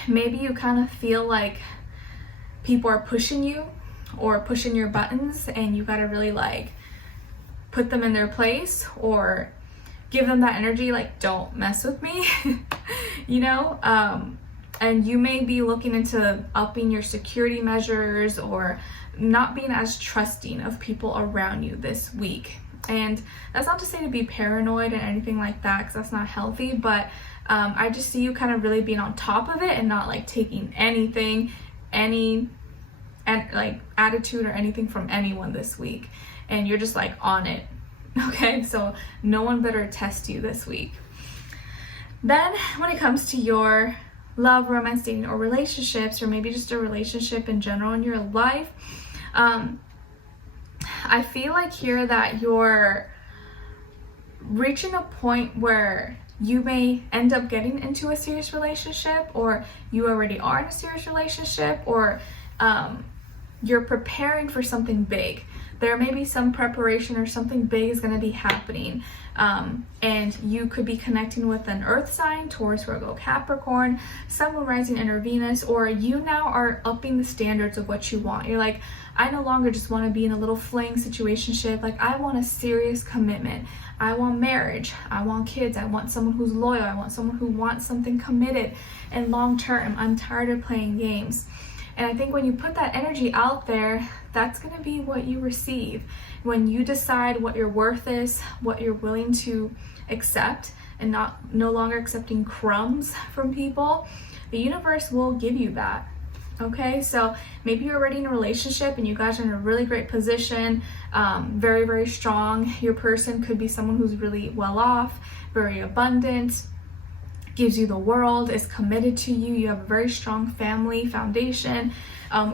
Maybe you kind of feel like people are pushing you or pushing your buttons, and you got to really like put them in their place or give them that energy, like, don't mess with me, you know? And you may be looking into upping your security measures or not being as trusting of people around you this week. And that's not to say to be paranoid and anything like that, because that's not healthy, but I just see you kind of really being on top of it and not like taking anything, like attitude or anything from anyone this week. And you're just like on it. Okay, so no one better test you this week. Then when it comes to your love, romance, dating, or relationships, or maybe just a relationship in general in your life, I feel like here that you're reaching a point where you may end up getting into a serious relationship, or you already are in a serious relationship, or you're preparing for something big. There may be some preparation or something big is going to be happening. And you could be connecting with an earth sign, Taurus, Virgo, Capricorn, Sun, Moon, Rising, Inner Venus, or you now are upping the standards of what you want. You're like, I no longer just want to be in a little fling situationship. Like, I want a serious commitment. I want marriage. I want kids. I want someone who's loyal. I want someone who wants something committed and long term. I'm tired of playing games. And I think when you put that energy out there, that's going to be what you receive. When you decide what your worth is, what you're willing to accept, and no longer accepting crumbs from people, the universe will give you that. Okay, so maybe you're already in a relationship and you guys are in a really great position, very, very strong. Your person could be someone who's really well off, very abundant, gives you the world, is committed to you, you have a very strong family foundation,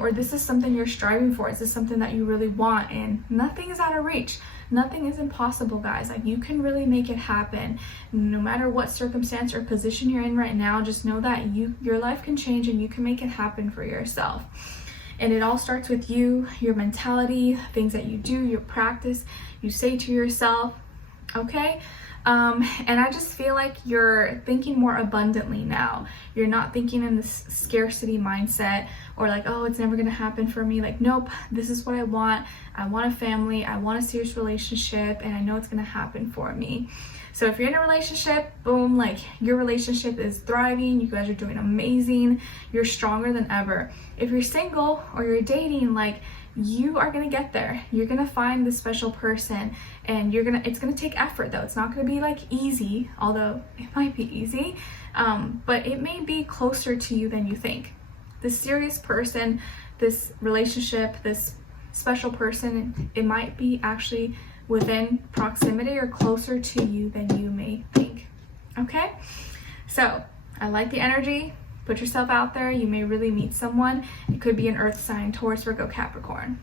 or this is something you're striving for. This is something that you really want, and nothing is out of reach. Nothing is impossible, guys. Like, you can really make it happen. No matter what circumstance or position you're in right now, just know that your life can change and you can make it happen for yourself. And it all starts with you, your mentality, things that you do, your practice, you say to yourself, okay? And I just feel like you're thinking more abundantly now. You're not thinking in this scarcity mindset, or like, oh, it's never going to happen for me. Like, nope, this is what I want. I want a family. I want a serious relationship, and I know it's going to happen for me. So if you're in a relationship, boom, like, your relationship is thriving. You guys are doing amazing. You're stronger than ever. If you're single or you're dating, like, you are going to get there. You're going to find the special person, and it's going to take effort though. It's not going to be like easy, although it might be easy, but it may be closer to you than you think. This serious person, this relationship, this special person, it might be actually within proximity or closer to you than you may think. Okay? So I like the energy. Put yourself out there. You may really meet someone. It could be an earth sign, Taurus, Virgo, Capricorn.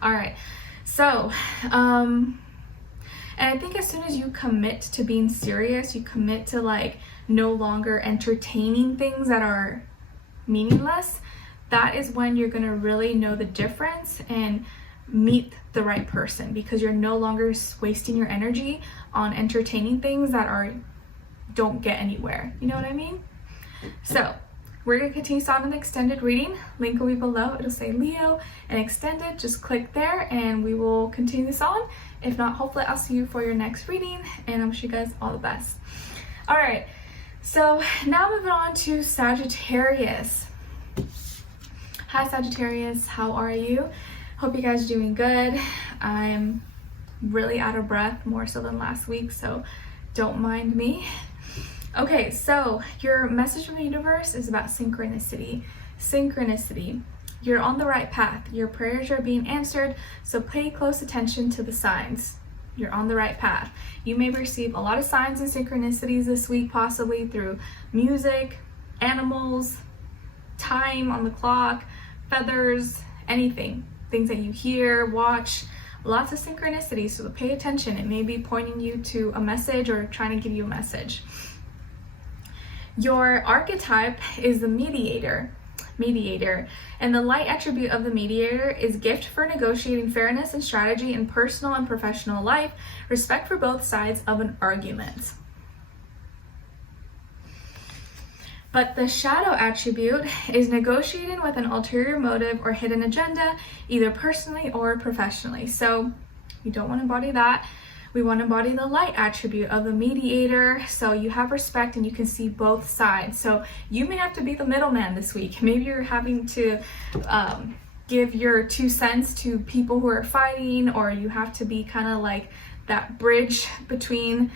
All right. So, and I think as soon as you commit to being serious, you commit to like no longer entertaining things that are meaningless, that is when you're going to really know the difference and meet the right person, because you're no longer wasting your energy on entertaining things that don't get anywhere. You know what I mean? So we're going to continue on in the extended reading. Link will be below. It'll say Leo and extended. Just click there and we will continue this on. If not, hopefully I'll see you for your next reading, and I wish you guys all the best. All right, so now moving on to Sagittarius. Hi Sagittarius, how are you? Hope you guys are doing good. I'm really out of breath, more so than last week, so don't mind me. Okay, so your message from the universe is about synchronicity. Synchronicity. You're on the right path. Your prayers are being answered, so pay close attention to the signs. You're on the right path. You may receive a lot of signs and synchronicities this week, possibly through music, animals, time on the clock, feathers, anything. Things that you hear, watch, lots of synchronicities, so pay attention. It may be pointing you to a message or trying to give you a message. Your archetype is the mediator. mediator. And the light attribute of the mediator is gift for negotiating fairness and strategy in personal and professional life, respect for both sides of an argument. But the shadow attribute is negotiating with an ulterior motive or hidden agenda, either personally or professionally. So you don't want to embody that. We want to embody the light attribute of the mediator, so you have respect and you can see both sides. So you may have to be the middleman this week. Maybe you're having to give your 2 cents to people who are fighting, or you have to be kind of like that bridge between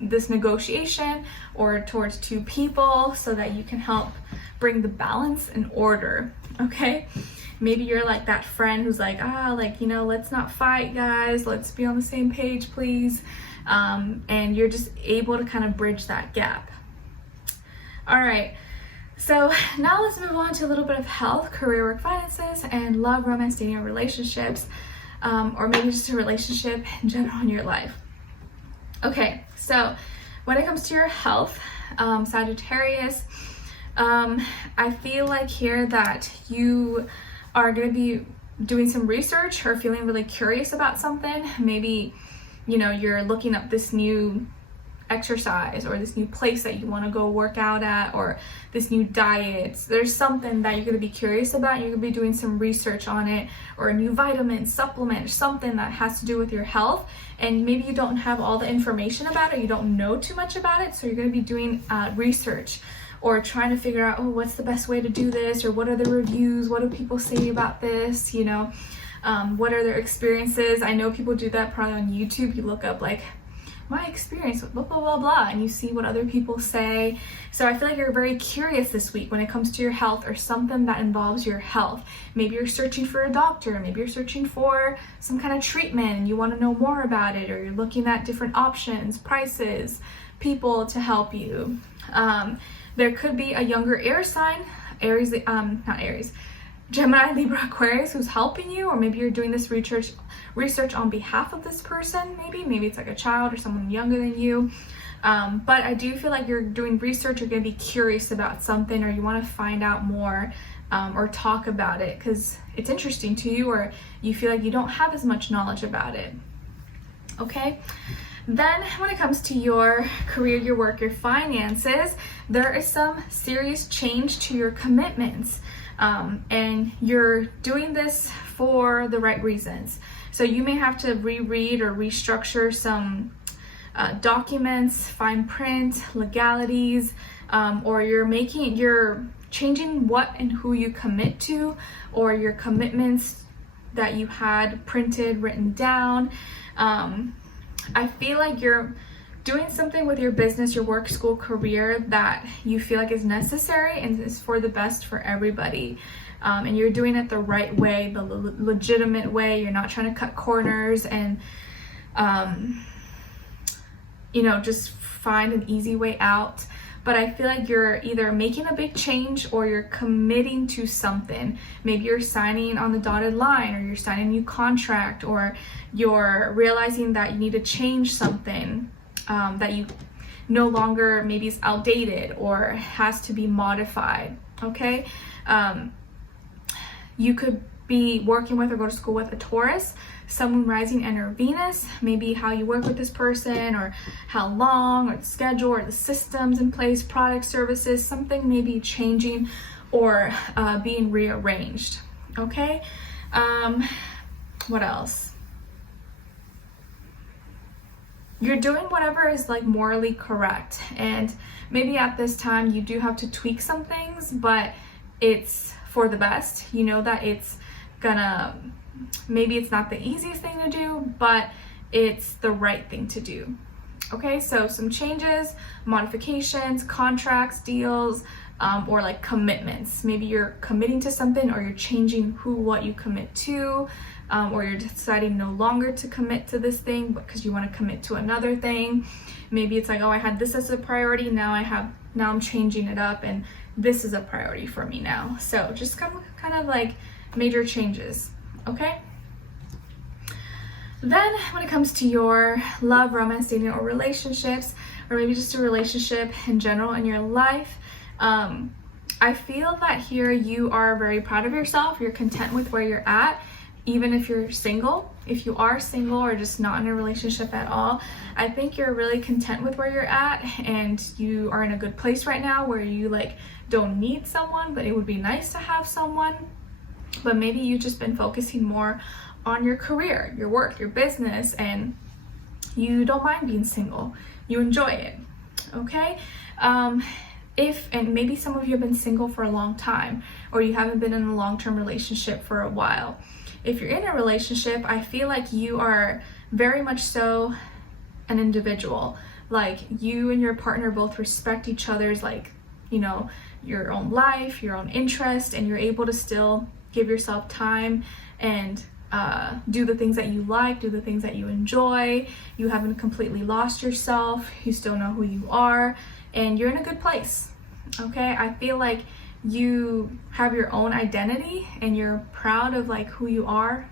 this negotiation or towards 2 people, so that you can help bring the balance and order. Okay, maybe you're like that friend who's like, let's not fight, guys, let's be on the same page, please. And you're just able to kind of bridge that gap. All right, so now let's move on to a little bit of health, career, work, finances, and love, romance, dating, or relationships, or maybe just a relationship in general in your life. Okay, so when it comes to your health, Sagittarius, I feel like here that you are going to be doing some research or feeling really curious about something. Maybe, you're looking up this new exercise or this new place that you want to go work out at, or this new diet. There's something that you're going to be curious about. You're going to be doing some research on it, or a new vitamin, supplement, or something that has to do with your health. And maybe you don't have all the information about it. You don't know too much about it. So you're going to be doing research, or trying to figure out, what's the best way to do this, or what are the reviews, what do people say about this, what are their experiences. I know people do that probably on YouTube. You look up like my experience with blah blah blah blah, and you see what other people say. So I feel like you're very curious this week when it comes to your health, or something that involves your health. Maybe you're searching for a doctor, maybe you're searching for some kind of treatment and you want to know more about it, or you're looking at different options, prices, people to help you. There could be a younger air sign, Gemini, Libra, Aquarius, who's helping you, or maybe you're doing this research on behalf of this person. Maybe it's like a child or someone younger than you. But I do feel like you're doing research, you're going to be curious about something, or you want to find out more, or talk about it because it's interesting to you, or you feel like you don't have as much knowledge about it. Okay? Then when it comes to your career, your work, your finances, there is some serious change to your commitments. And you're doing this for the right reasons. So you may have to reread or restructure some documents, fine print, legalities, or you're changing what and who you commit to, or your commitments that you had printed, written down. I feel like you're doing something with your business, your work, school, career that you feel like is necessary and is for the best for everybody. And you're doing it the right way, the legitimate way. You're not trying to cut corners and, just find an easy way out. But I feel like you're either making a big change or you're committing to something. Maybe you're signing on the dotted line, or you're signing a new contract, or you're realizing that you need to change something that you no longer, maybe is outdated or has to be modified. Okay? You could be working with or go to school with a Taurus, Sun, Moon, Rising, and or Venus. Maybe how you work with this person, or how long, or the schedule, or the systems in place, products, services, something maybe changing or being rearranged. Okay? What else? You're doing whatever is like morally correct, and maybe at this time you do have to tweak some things, but it's for the best. You know that it's gonna, maybe it's not the easiest thing to do, but it's the right thing to do. Okay, so some changes, modifications, contracts, deals, or like commitments. Maybe you're committing to something, or you're changing what you commit to, or you're deciding no longer to commit to this thing because you want to commit to another thing. Maybe it's like, I had this as a priority, now I'm changing it up, and this is a priority for me now. So just kind of like major changes. Okay? Then when it comes to your love, romance, dating, or relationships, or maybe just a relationship in general in your life, I feel that here you are very proud of yourself. You're content with where you're at, even if you're single. If you are single or just not in a relationship at all, I think you're really content with where you're at, and you are in a good place right now where you like don't need someone, but it would be nice to have someone. But maybe you've just been focusing more on your career, your work, your business, and you don't mind being single. You enjoy it, okay? And maybe some of you have been single for a long time, or you haven't been in a long-term relationship for a while. If you're in a relationship, I feel like you are very much so an individual. Like you and your partner both respect each other's, like, you know, your own life, your own interest, and you're able to still give yourself time and do the things that you like, do the things that you enjoy. You haven't completely lost yourself. You still know who you are, and you're in a good place, okay? I feel like you have your own identity, and you're proud of like who you are.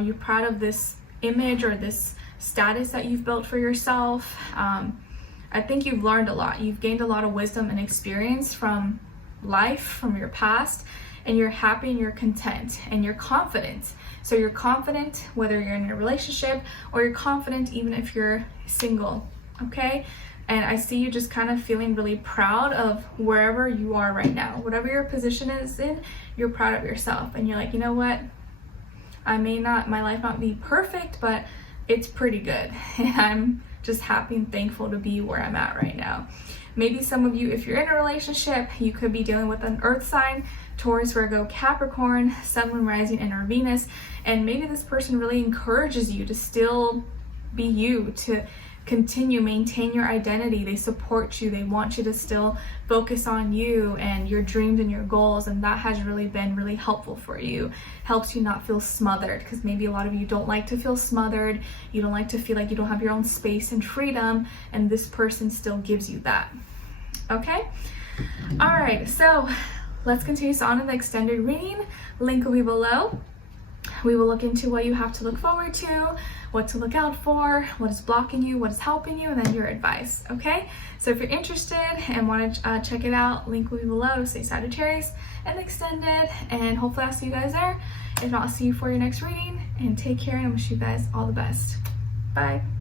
You're proud of this image or this status that you've built for yourself. I think you've learned a lot. You've gained a lot of wisdom and experience from life, from your past, and you're happy and you're content and you're confident. So you're confident whether you're in a relationship, or you're confident even if you're single, okay? And I see you just kind of feeling really proud of wherever you are right now. Whatever your position is in, you're proud of yourself. And you're like, you know what? My life not be perfect, but it's pretty good. And I'm just happy and thankful to be where I'm at right now. Maybe some of you, if you're in a relationship, you could be dealing with an earth sign, Taurus, Virgo, Capricorn, Sun, Moon, Rising, and or Venus. And maybe this person really encourages you to still be you, to continue, maintain your identity. They support you. They want you to still focus on you and your dreams and your goals, and that has really been really helpful for you. Helps you not feel smothered, because maybe a lot of you don't like to feel smothered. You don't like to feel like you don't have your own space and freedom, and this person still gives you that. Okay? All right, so let's continue on in the extended reading. Link will be below. We will look into what you have to look forward to, what to look out for, what is blocking you, what is helping you, and then your advice, okay? So if you're interested and want to check it out, link will be below. Say Sagittarius and Extended, and hopefully I'll see you guys there. If not, I'll see you for your next reading, and take care, and I wish you guys all the best. Bye.